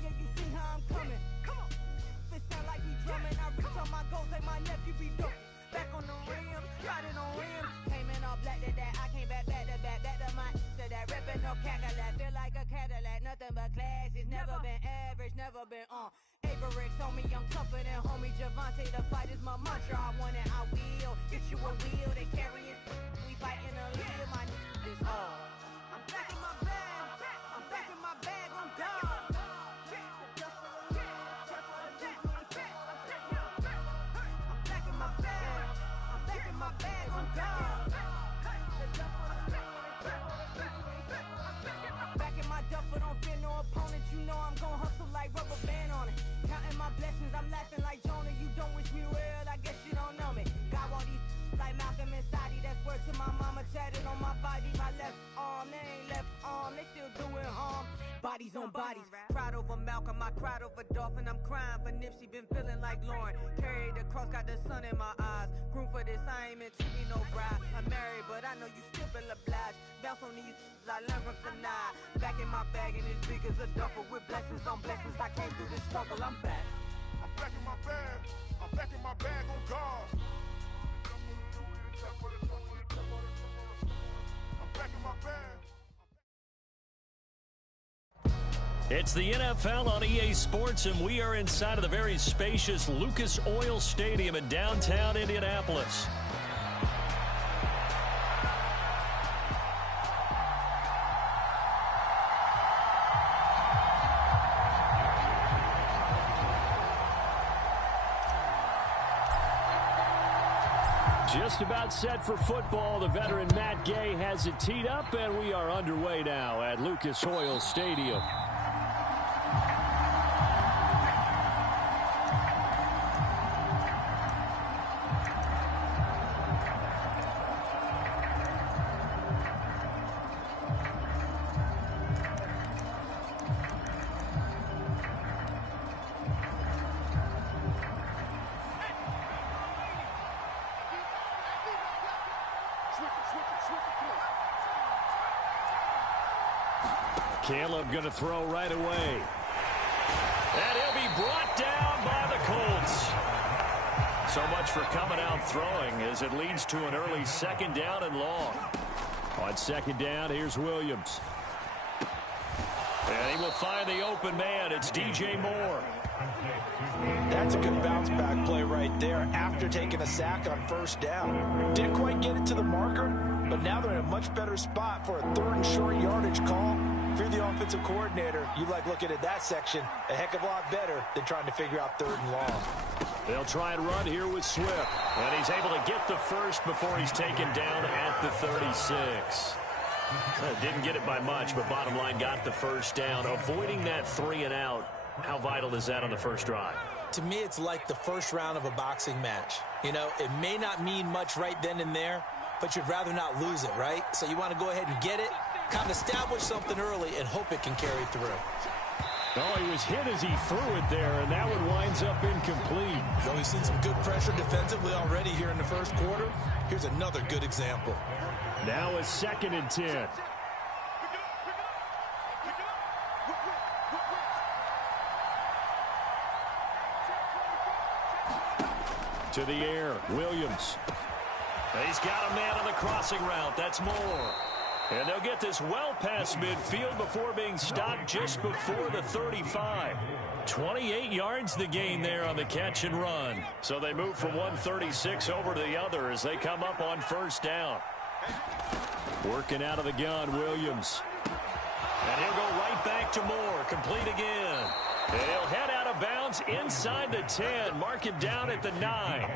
yeah, you see how I'm coming. Come on. If it sound like we drumming, I reach on my goals, like my nephew be dope. Back on the rim, riding on rims. Came in all black to that, I came back to my to that ripping off Cadillac. Feel like a Cadillac, nothing but class. It's never been average, never been on. Averix on me, I'm tougher than homie Javante. The fight is my mantra, I want it, I will. Get you a wheel, they carry it. We fighting a live, my is all. I'm back in my bag, I'm back in my bag, I'm gone. Back in my duffel, don't fear no opponent. You know I'm gon' hustle like rubber band on it. Counting my blessings, I'm laughing like Jonah. You don't wish me well, I guess you don't know me. Got all these like Malcolm and Sadie. That's word to my mama, tatted on my body. My left arm, they ain't left arm, they still doing harm. Bodies on bodies, cried over Malcolm, I cried over Dolphin. I'm crying for Nipsey, been feeling like Lauren. Carried the cross, got the sun in my eyes. Groom for this, I ain't meant to be no bride. I'm married, but I know you still feel obliged. Bounce on these, I learned from Sanaa. Back in my bag and it's big as a duffel. With blessings on blessings, I came through this struggle, I'm back. I'm back in my bag, I'm back in my bag on guard. I'm back in my bag. It's the NFL on EA Sports, and we are inside of the very spacious Lucas Oil Stadium in downtown Indianapolis. Just about set for football. The veteran Matt Gay has it teed up, and we are underway now at Lucas Oil Stadium. Caleb going to throw right away. And he'll be brought down by the Colts. So much for coming out throwing as it leads to an early second down and long. On second down, here's Williams. And he will find the open man. It's DJ Moore. That's a good bounce-back play right there after taking a sack on first down. Didn't quite get it to the marker, but now they're in a much better spot for a third and short yardage call. If you're the offensive coordinator, you like looking at that section a heck of a lot better than trying to figure out third and long. They'll try and run here with Swift. And he's able to get the first before he's taken down at the 36. Didn't get it by much, but bottom line got the first down. Avoiding that 3 and out. How vital is that on the first drive? To me, it's like the first round of a boxing match. You know, it may not mean much right then and there, but you'd rather not lose it, right? So you want to go ahead and get it, kind of establish something early, and hope it can carry through. Oh, he was hit as he threw it there, and that one winds up incomplete. Well, we've seen some good pressure defensively already here in the first quarter. Here's another good example. Now a 2nd and 10. To the air, Williams. He's got a man on the crossing route. That's Moore. And they'll get this well past midfield before being stopped just before the 35. 28 yards the gain there on the catch and run. So they move from 136 over to the other as they come up on first down. Working out of the gun, Williams. And he'll go right back to Moore. Complete again. And he'll head out of bounds inside the 10. Mark him down at the 9.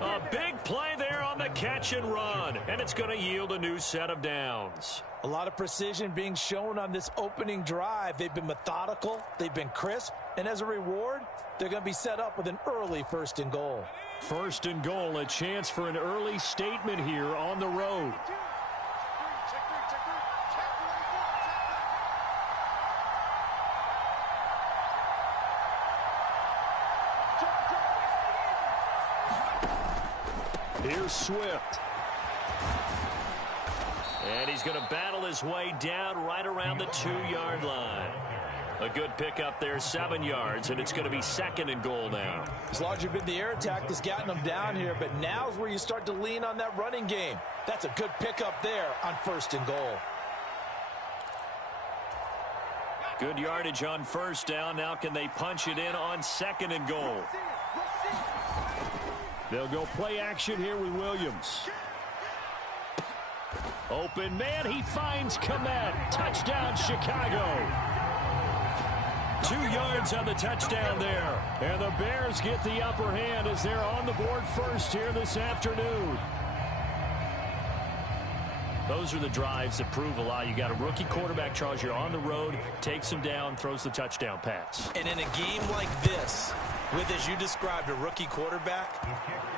A big play there on the catch and run. And it's going to yield a new set of downs. A lot of precision being shown on this opening drive. They've been methodical. They've been crisp. And as a reward, they're going to be set up with an early 1st and goal. 1st and goal, a chance for an early statement here on the road. Here's Swift. And he's going to battle his way down right around the 2-yard line. A good pickup there, 7 yards, and it's going to be 2nd and goal now. It's largely been the air attack that's gotten them down here, but now's where you start to lean on that running game. That's a good pickup there on 1st and goal. Good yardage on 1st down. Now can they punch it in on 2nd and goal? They'll go play action here with Williams. Open man, he finds Komet. Touchdown, Chicago. 2 yards on the touchdown there. And the Bears get the upper hand as they're on the board first here this afternoon. Those are the drives that prove a lot. You got a rookie quarterback, Charles. You're on the road, takes him down, throws the touchdown pass. And in a game like this, with, as you described, a rookie quarterback,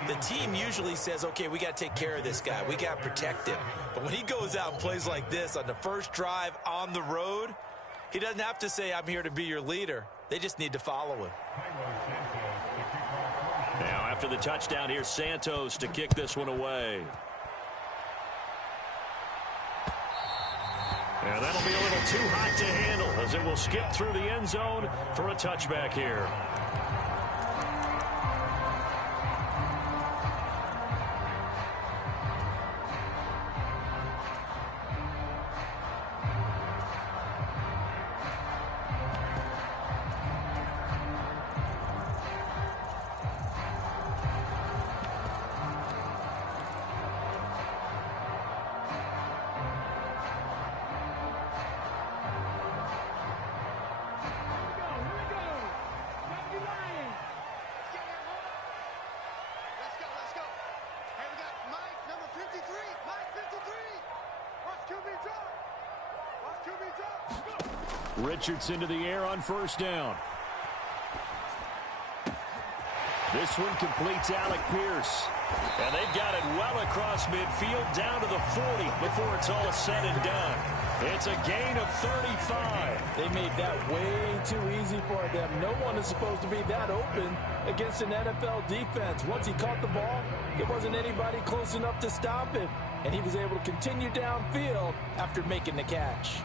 the team usually says, okay, we got to take care of this guy. We got to protect him. But when he goes out and plays like this on the first drive on the road, he doesn't have to say, I'm here to be your leader. They just need to follow him. Now, after the touchdown, here's Santos to kick this one away. And that'll be a little too hot to handle as it will skip through the end zone for a touchback here. Richardson to the air on 1st down. This one completes Alec Pierce. And they've got it well across midfield down to the 40 before it's all said and done. It's a gain of 35. They made that way too easy for them. No one is supposed to be that open against an NFL defense. Once he caught the ball, there wasn't anybody close enough to stop him. And he was able to continue downfield after making the catch.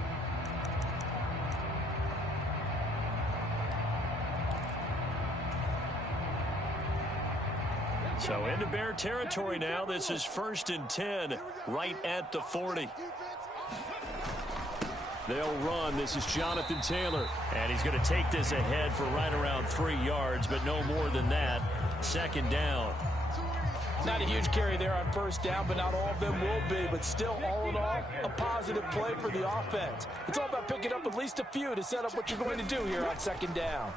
So into Bear territory now. This is 1st and 10 right at the 40. They'll run. This is Jonathan Taylor. And he's going to take this ahead for right around 3 yards, but no more than that. 2nd down. Not a huge carry there on 1st down, but not all of them will be. But still, all in all, a positive play for the offense. It's all about picking up at least a few to set up what you're going to do here on 2nd down.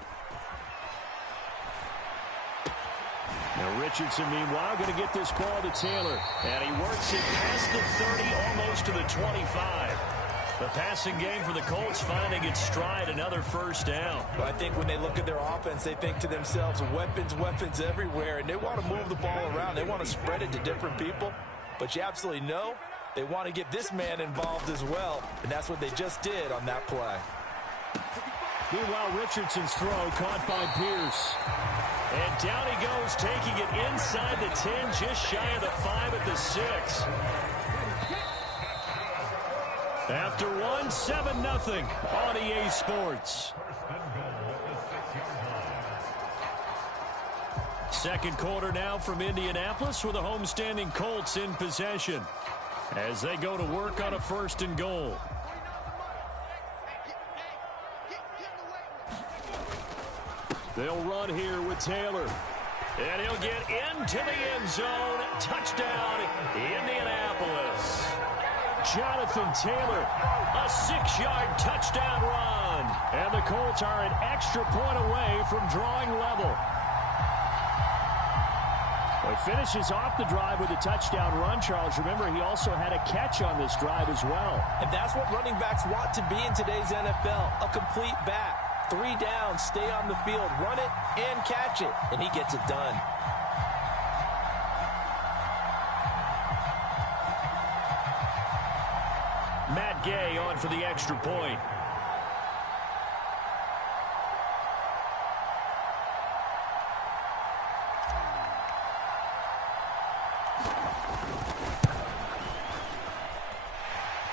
Now Richardson, meanwhile, going to get this ball to Taylor. And he works it past the 30, almost to the 25. The passing game for the Colts finding its stride, another 1st down. Well, I think when they look at their offense, they think to themselves, weapons, weapons everywhere. And they want to move the ball around. They want to spread it to different people. But you absolutely know they want to get this man involved as well. And that's what they just did on that play. Meanwhile, Richardson's throw caught by Pierce. And down he goes, taking it inside the 10, just shy of the 5 at the 6. After one, 7-0 on EA Sports. Second quarter now from Indianapolis with the homestanding Colts in possession as they go to work on a 1st and goal. They'll run here with Taylor. And he'll get into the end zone. Touchdown, Indianapolis. Jonathan Taylor, a 6-yard touchdown run. And the Colts are an extra point away from drawing level. Well, he finishes off the drive with a touchdown run, Charles. Remember, he also had a catch on this drive as well. And that's what running backs want to be in today's NFL, a complete back. 3 downs, stay on the field, run it, and catch it. And he gets it done. Matt Gay on for the extra point.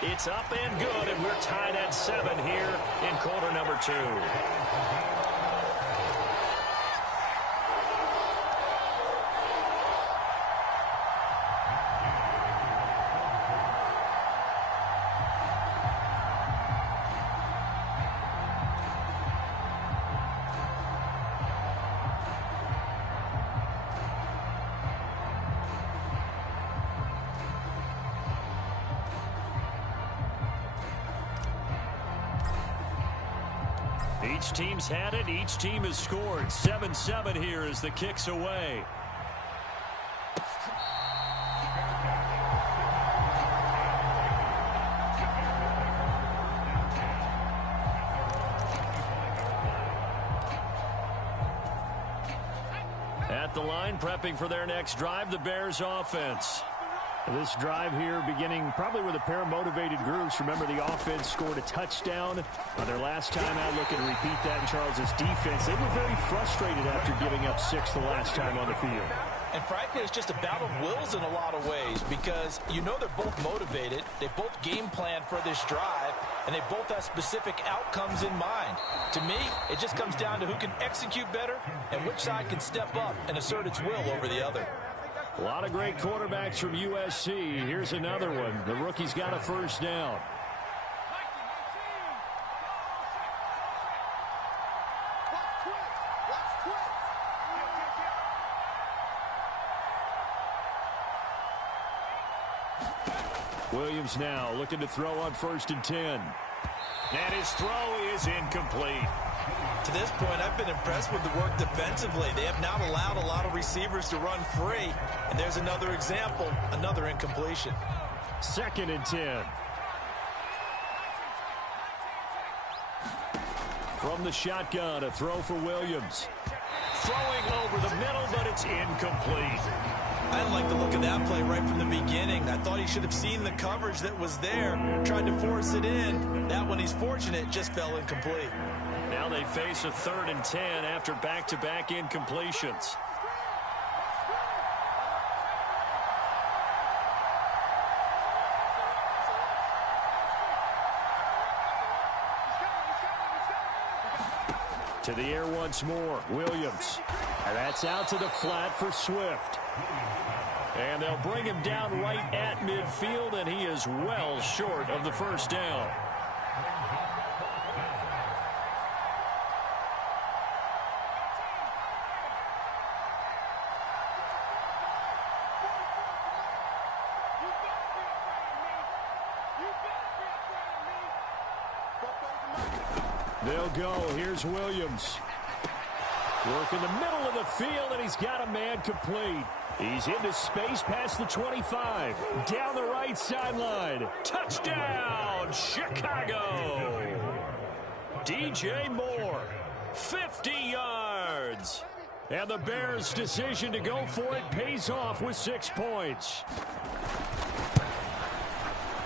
It's up and good, and we're tied at 7 here in quarter number 2. Each team's had it. Each team has scored. 7-7 here as the kick's away. At the line, prepping for their next drive, the Bears offense. This drive here beginning probably with a pair of motivated groups. Remember, the offense scored a touchdown on their last time out. Looking to repeat that in Charles's defense. They were very frustrated after giving up 6 the last time on the field. And frankly, it's just a battle of wills in a lot of ways because you know they're both motivated. They both game plan for this drive, and they both have specific outcomes in mind. To me, it just comes down to who can execute better and which side can step up and assert its will over the other. A lot of great quarterbacks from USC. Here's another one. The rookie's got a first down. Williams now looking to throw on 1st and 10. And his throw is incomplete. To this point, I've been impressed with the work defensively. They have not allowed a lot of receivers to run free. And there's another example, another incompletion. 2nd and 10. From the shotgun, a throw for Williams. Throwing over the middle, but it's incomplete. I didn't like the look of that play right from the beginning. I thought he should have seen the coverage that was there, tried to force it in. That one, he's fortunate, just fell incomplete. Now they face a 3rd and 10 after back-to-back incompletions. To the air once more, Williams. And that's out to the flat for Swift. And they'll bring him down right at midfield, and he is well short of the first down. They'll go. Here's Williams. Work in the middle of the field, and he's got a man complete. He's into space past the 25. Down the right sideline. Touchdown, Chicago. DJ Moore, 50 yards. And the Bears' decision to go for it pays off with 6 points.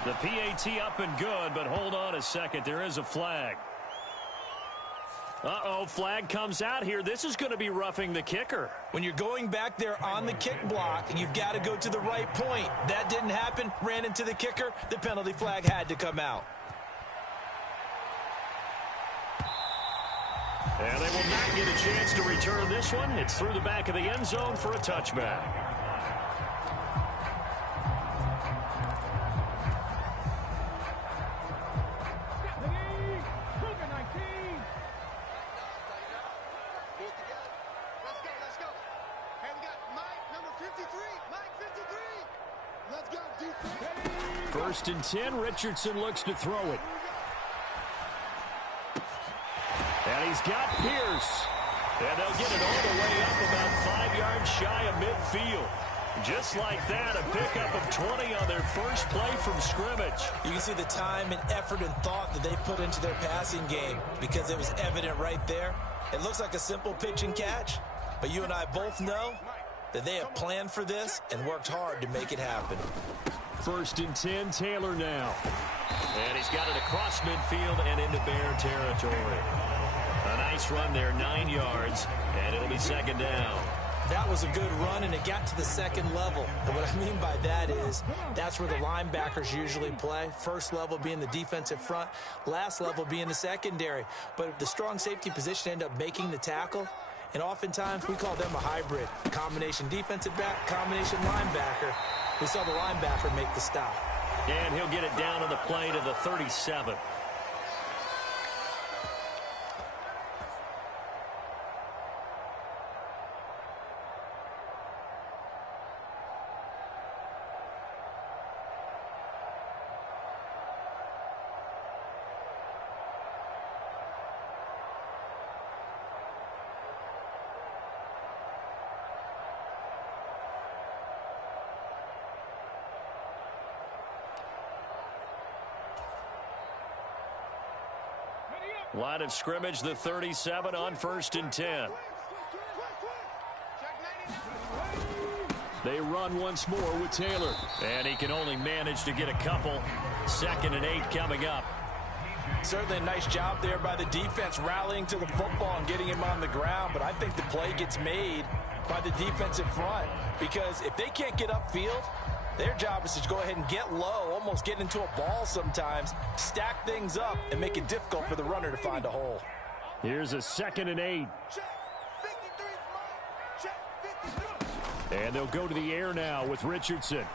The PAT up and good, but hold on a second. There is a flag. Uh-oh, flag comes out here. This is going to be roughing the kicker. When you're going back there on the kick block, you've got to go to the right point. That didn't happen. Ran into the kicker. The penalty flag had to come out. And they will not get a chance to return this one. It's through the back of the end zone for a touchback. Let's go, defense. First and 10, Richardson looks to throw it. And he's got Pierce. And they'll get it all the way up about 5 yards shy of midfield. Just like that, a pickup of 20 on their first play from scrimmage. You can see the time and effort and thought that they put into their passing game because it was evident right there. It looks like a simple pitch and catch, but you and I both know that they have planned for this and worked hard to make it happen. First and 10, Taylor now. And he's got it across midfield and into Bear territory. A nice run there, 9 yards, and it'll be second down. That was a good run, and it got to the second level. And what I mean by that is that's where the linebackers usually play. First level being the defensive front, last level being the secondary. But the strong safety position ended up making the tackle, and oftentimes we call them a hybrid. Combination defensive back, combination linebacker. We saw the linebacker make the stop. And he'll get it down on the play to the 37. Line of scrimmage, the 37 on first and 10. They run once more with Taylor. And he can only manage to get a couple. Second and 8 coming up. Certainly a nice job there by the defense rallying to the football and getting him on the ground. But I think the play gets made by the defensive front. Because if they can't get upfield, their job is to go ahead and get low, almost get into a ball sometimes, stack things up, and make it difficult for the runner to find a hole. Here's a second and 8. And they'll go to the air now with Richardson.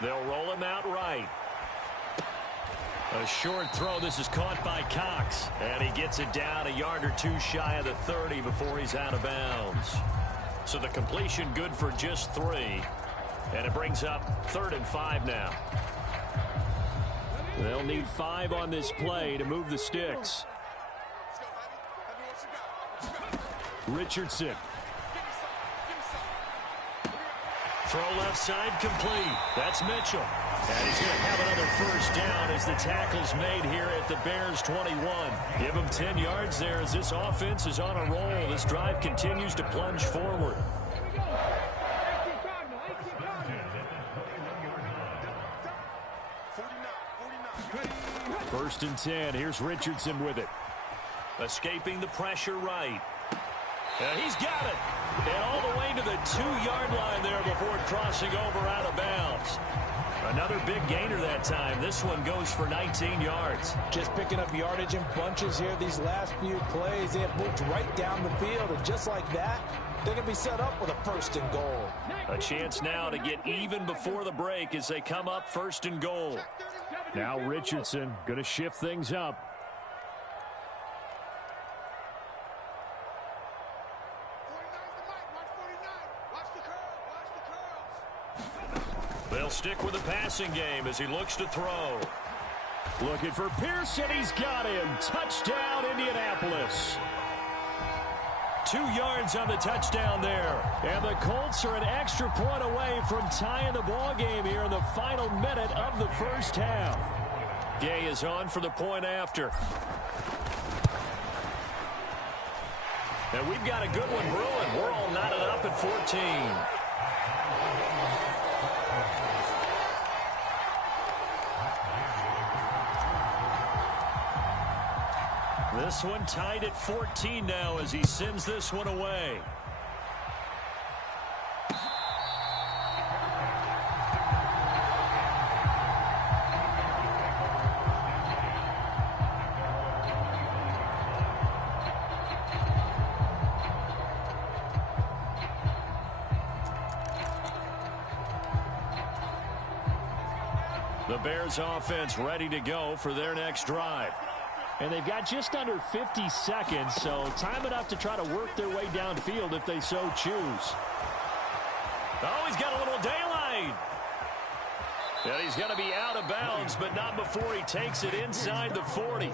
They'll roll him out right. A short throw. This is caught by Cox. And he gets it down a yard or two shy of the 30 before he's out of bounds. So the completion good for just 3. And it brings up 3rd and 5 now. They'll need 5 on this play to move the sticks. Richardson. Throw left side complete. That's Mitchell. And he's going to have another first down as the tackle's made here at the Bears 21. Give him 10 yards there as this offense is on a roll. This drive continues to plunge forward. First and 10. Here's Richardson with it. Escaping the pressure right. And he's got it. And all the way to the 2-yard line there before crossing over out of bounds. Another big gainer that time. This one goes for 19 yards. Just picking up yardage in bunches here these last few plays. They have moved right down the field. And just like that, they're going to be set up with a 1st and goal. A chance now to get even before the break as they come up 1st and goal. Now Richardson going to shift things up. They'll stick with the passing game as he looks to throw. Looking for Pearson. He's got him. Touchdown, Indianapolis. 2 yards on the touchdown there. And the Colts are an extra point away from tying the ball game here in the final minute of the first half. Gay is on for the point after. And we've got a good one brewing. We're all knotted up at 14. This one tied at 14 now as he sends this one away. The Bears offense ready to go for their next drive. And they've got just under 50 seconds, so time enough to try to work their way downfield if they so choose. Oh, he's got a little daylight. And he's going to be out of bounds, but not before he takes it inside the 40.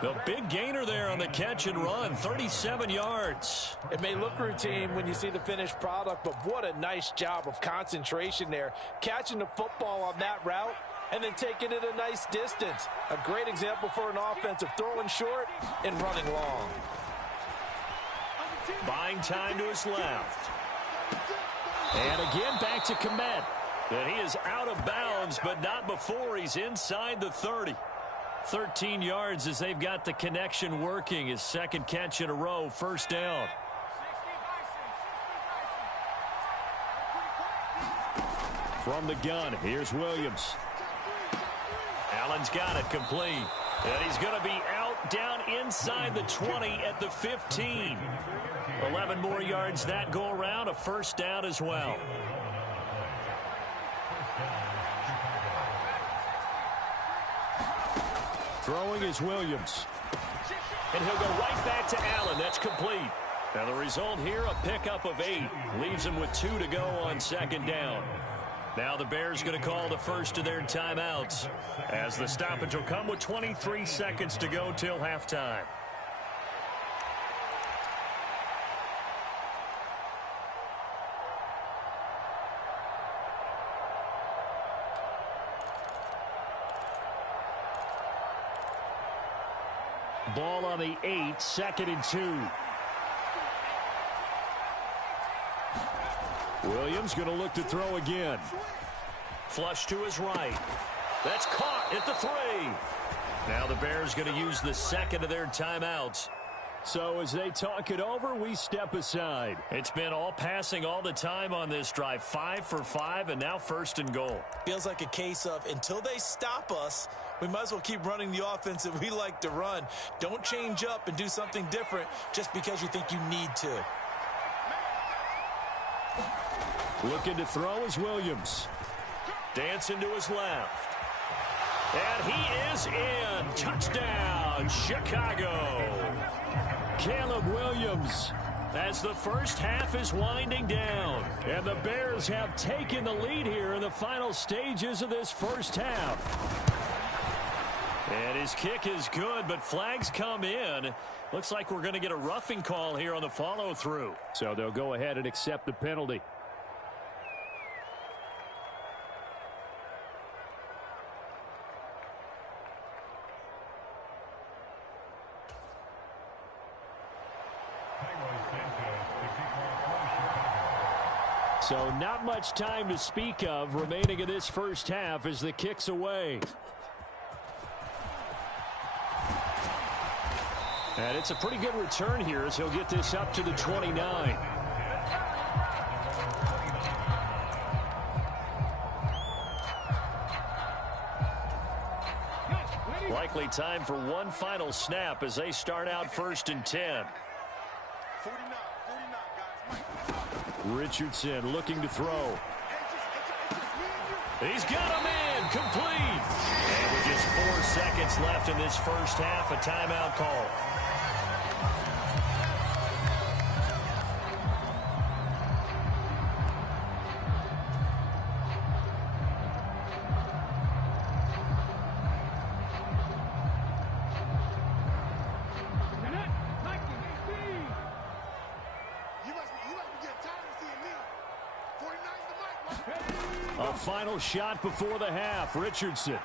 The big gainer there on the catch and run, 37 yards. It may look routine when you see the finished product, but what a nice job of concentration there. Catching the football on that route and then taking it a nice distance. A great example for an offensive throwing short and running long. Buying time to his left. And again back to Komet. And he is out of bounds, but not before he's inside the 30. 13 yards as they've got the connection working. His second catch in a row, first down. From the gun, here's Williams. Allen's got it complete. And he's going to be out down inside the 20 at the 15. 11 more yards that go around, a first down as well. Throwing is Williams. And he'll go right back to Allen. That's complete. And the result here, a pickup of 8. Leaves him with 2 to go on second down. Now the Bears going to call the first of their timeouts, as the stoppage will come with 23 seconds to go till halftime. Ball on the 8, 2nd and 2. Williams going to look to throw again. Flush to his right. That's caught at the 3. Now the Bears going to use the second of their timeouts. So as they talk it over, we step aside. It's been all passing all the time on this drive. 5 for 5, and now first and goal. Feels like a case of until they stop us, we might as well keep running the offense that we like to run. Don't change up and do something different just because you think you need to. Looking to throw is Williams. Dancing to his left. And he is in. Touchdown, Chicago. Caleb Williams, as the first half is winding down. And the Bears have taken the lead here in the final stages of this first half. And his kick is good, but flags come in. Looks like we're going to get a roughing call here on the follow-through. So they'll go ahead and accept the penalty. So not much time to speak of remaining in this first half as the kick's away. And it's a pretty good return here as he'll get this up to the 29. Likely time for one final snap as they start out 1st and 10. Richardson looking to throw. He's got a man complete. And with just 4 seconds left in this first half, a timeout call. A final shot before the half. Richardson.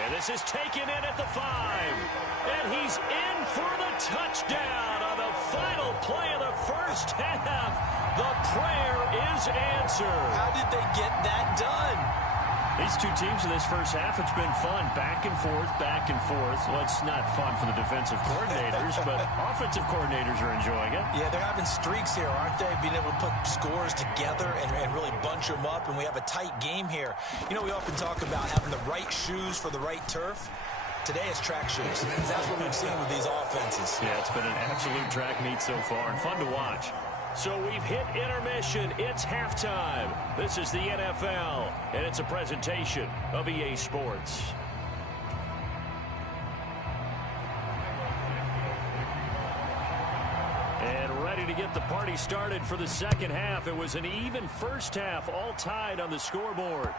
And this is taken in at the 5. And he's in for the touchdown on the final play of the first half. The prayer is answered. How did they get that done? These two teams in this first half, it's been fun. Back and forth, back and forth. Well, it's not fun for the defensive coordinators, but offensive coordinators are enjoying it. Yeah, they're having streaks here, aren't they? Being able to put scores together and really bunch them up, and we have a tight game here. You know, we often talk about having the right shoes for the right turf. Today it's track shoes. That's what we've seen with these offenses. Yeah, it's been an absolute track meet so far, and fun to watch. So we've hit intermission. It's halftime. This is the NFL, and it's a presentation of EA Sports. And ready to get get the party started for the second half. It was an even first half, all tied on the scoreboard.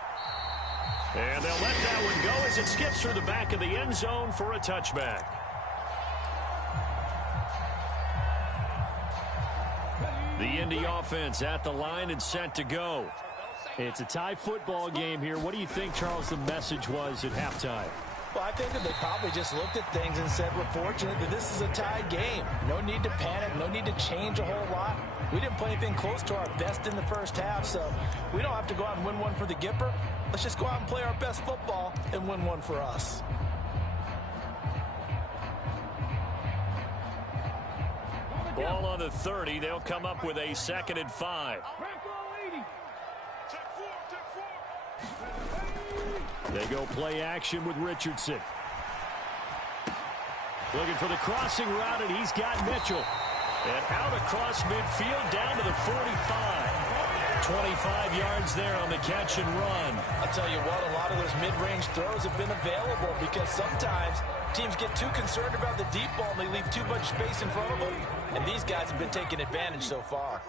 And they'll let that one go as it skips through the back of the end zone for a touchback. The Indy offense at the line and set to go. It's a tie football game here. What do you think, Charles, the message was at halftime? Well, I think that they probably just looked at things and said, we're fortunate that this is a tie game. No need to panic. No need to change a whole lot. We didn't play anything close to our best in the first half, so we don't have to go out and win one for the Gipper. Let's just go out and play our best football and win one for us. Ball on the 30. They'll come up with a 2nd and 5. They go play action with Richardson. Looking for the crossing route, and he's got Mitchell. And out across midfield down to the 45. 25 yards there on the catch and run. I'll tell you what, a lot of those mid-range throws have been available because sometimes teams get too concerned about the deep ball and they leave too much space in front of them. And these guys have been taking advantage so far.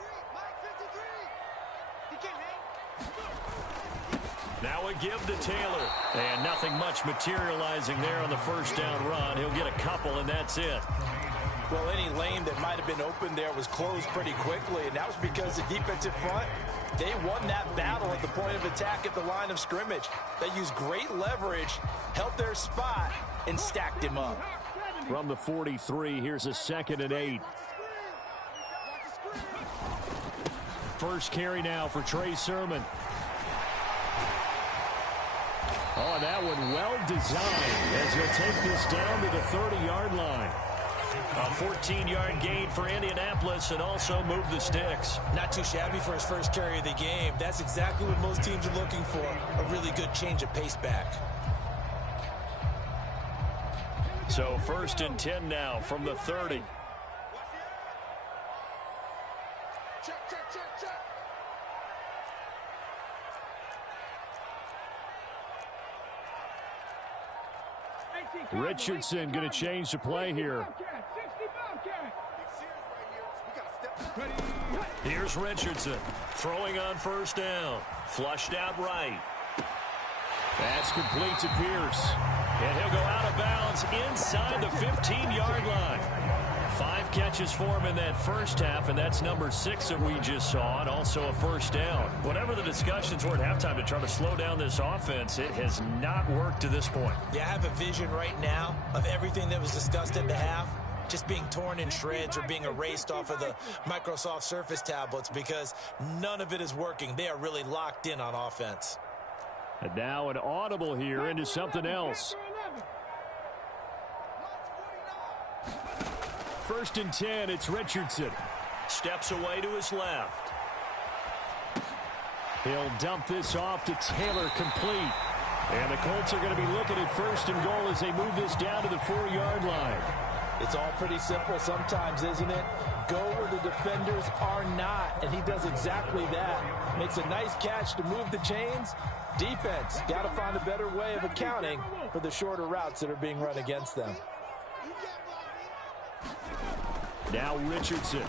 Now a give to Taylor. And nothing much materializing there on the first down run. He'll get a couple, and that's it. Well, any lane that might have been open there was closed pretty quickly, and that was because the defensive front, they won that battle at the point of attack at the line of scrimmage. They used great leverage, held their spot, and stacked him up. From the 43, here's a 2nd and 8. First carry now for Trey Sermon. Oh, that one well designed as he'll take this down to the 30-yard line. A 14-yard gain for Indianapolis and also move the sticks. Not too shabby for his first carry of the game. That's exactly what most teams are looking for, a really good change of pace back. So 1st and 10 now from the 30. Richardson going to change the play here. Here's Richardson throwing on first down. Flushed out right. That's complete to Pierce. And he'll go out of bounds inside the 15-yard line. 5 catches for him in that first half, and that's number 6 that we just saw, and also a first down. Whatever the discussions were at halftime to try to slow down this offense, it has not worked to this point. Yeah, I have a vision right now of everything that was discussed at the half just being torn in shreds or being erased off of the Microsoft Surface tablets because none of it is working. They are really locked in on offense. And now an audible here into something else. 1st and 10, it's Richardson. Steps away to his left. He'll dump this off to Taylor, complete. And the Colts are going to be looking at 1st and goal as they move this down to the 4-yard line. It's all pretty simple sometimes, isn't it? Go where the defenders are not, and he does exactly that. Makes a nice catch to move the chains. Defense, got to find a better way of accounting for the shorter routes that are being run against them. Now Richardson.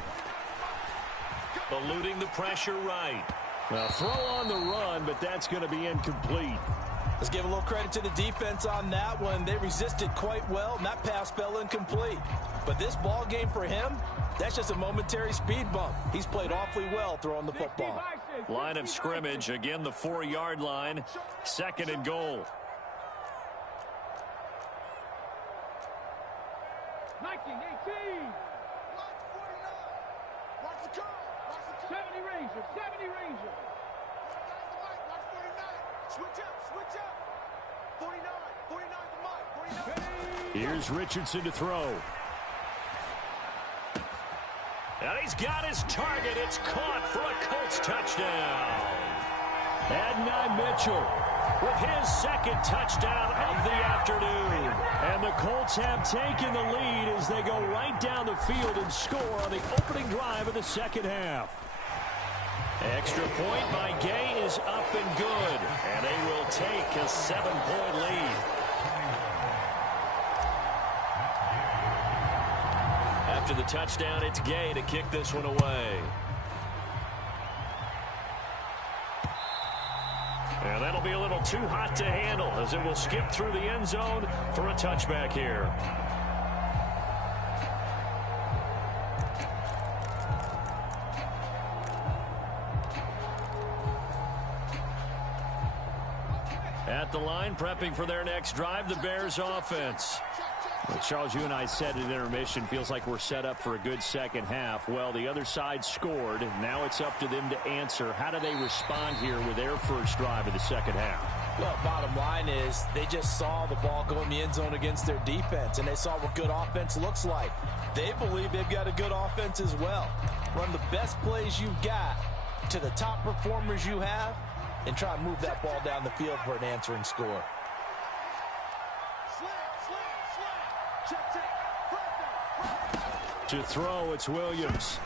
Eluding the pressure right. Well, throw on the run, but that's going to be incomplete. Let's give a little credit to the defense on that one. They resisted quite well, and that pass fell incomplete. But this ball game for him, that's just a momentary speed bump. He's played awfully well throwing the football. Line of scrimmage, again the 4-yard line. 2nd and goal. 19-18. 70 Ranger, 70 Ranger. Switch up. 49 the mic, 49. Here's Richardson to throw. And he's got his target. It's caught for a Colts touchdown. Adonai Mitchell with his 2nd touchdown of the afternoon. And the Colts have taken the lead as they go right down the field and score on the opening drive of the second half. Extra point by Gay is up and good. And they will take a 7-point lead. After the touchdown, it's Gay to kick this one away. And that'll be a little too hot to handle as it will skip through the end zone for a touchback here. At the line, prepping for their next drive, the Bears offense. Well, Charles, you and I said at intermission, feels like we're set up for a good second half. Well, the other side scored. Now it's up to them to answer. How do they respond here with their first drive of the second half? Well, bottom line is they just saw the ball go in the end zone against their defense, and they saw what good offense looks like. They believe they've got a good offense as well. Run the best plays you've got to the top performers you have, and try and move that ball down the field for an answering score. To throw, it's Williams.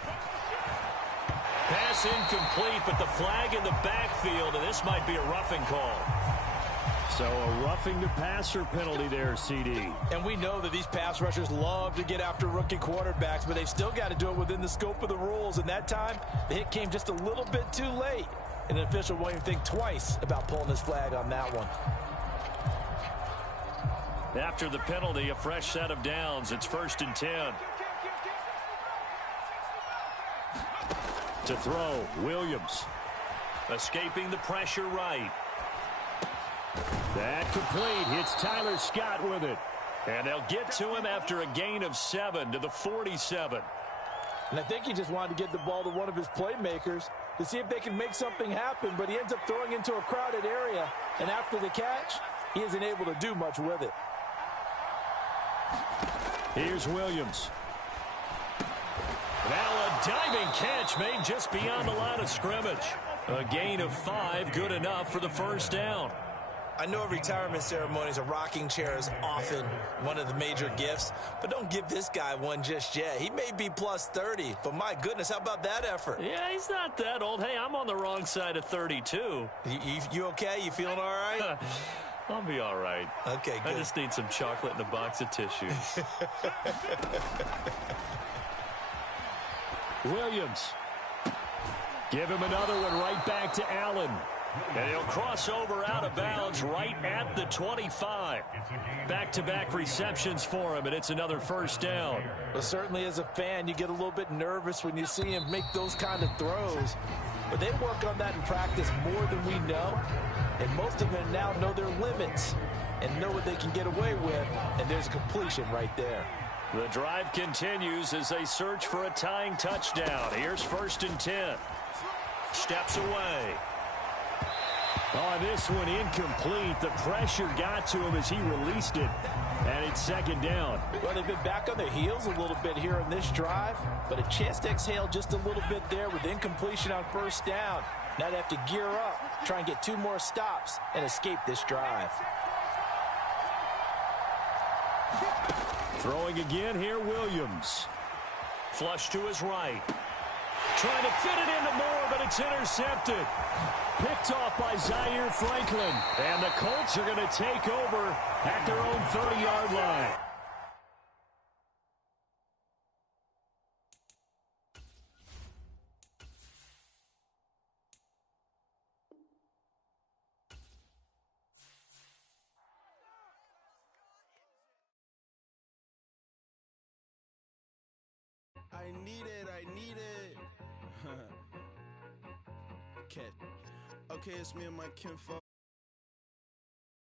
Pass incomplete, but the flag in the backfield, and this might be a roughing call. So a roughing the passer penalty there, CD. And we know that these pass rushers love to get after rookie quarterbacks, but they've still got to do it within the scope of the rules. And that time, the hit came just a little bit too late. And an official won't even think twice about pulling his flag on that one. After the penalty, a fresh set of downs. It's 1st and 10. To throw, Williams. Escaping the pressure right. That complete. Hits Tyler Scott with it. And they'll get to him after a gain of 7 to the 47. And I think he just wanted to get the ball to one of his playmakers to see if they can make something happen, but he ends up throwing into a crowded area. And after the catch, he isn't able to do much with it. Here's Williams. Now a diving catch made just beyond the line of scrimmage. A gain of 5, good enough for the first down. I know retirement ceremonies, a rocking chair is often one of the major gifts, but don't give this guy one just yet. He may be plus 30, but my goodness, how about that effort? Yeah, he's not that old. Hey, I'm on the wrong side of 32. You okay? You feeling all right? I'll be all right. Okay, good. I just need some chocolate and a box of tissues. Williams. Give him another one right back to Allen. And he'll cross over out of bounds right at the 25. Back-to-back receptions for him, and it's another first down. Well, certainly as a fan, you get a little bit nervous when you see him make those kind of throws. But they work on that in practice more than we know. And most of them now know their limits and know what they can get away with. And there's a completion right there. The drive continues as they search for a tying touchdown. Here's 1st and 10. Steps away. Oh, this one incomplete. The pressure got to him as he released it. And it's 2nd down. Well, they've been back on their heels a little bit here in this drive, but a chance to exhale just a little bit there with incompletion on 1st down. Now they have to gear up, try and get 2 more stops, and escape this drive. Throwing again here, Williams. Flush to his right. Trying to fit it into Moore, but it's intercepted. Picked off by Zaire Franklin. And the Colts are going to take over at their own 30-yard line. I need it. Okay, it's me and my kinfolk.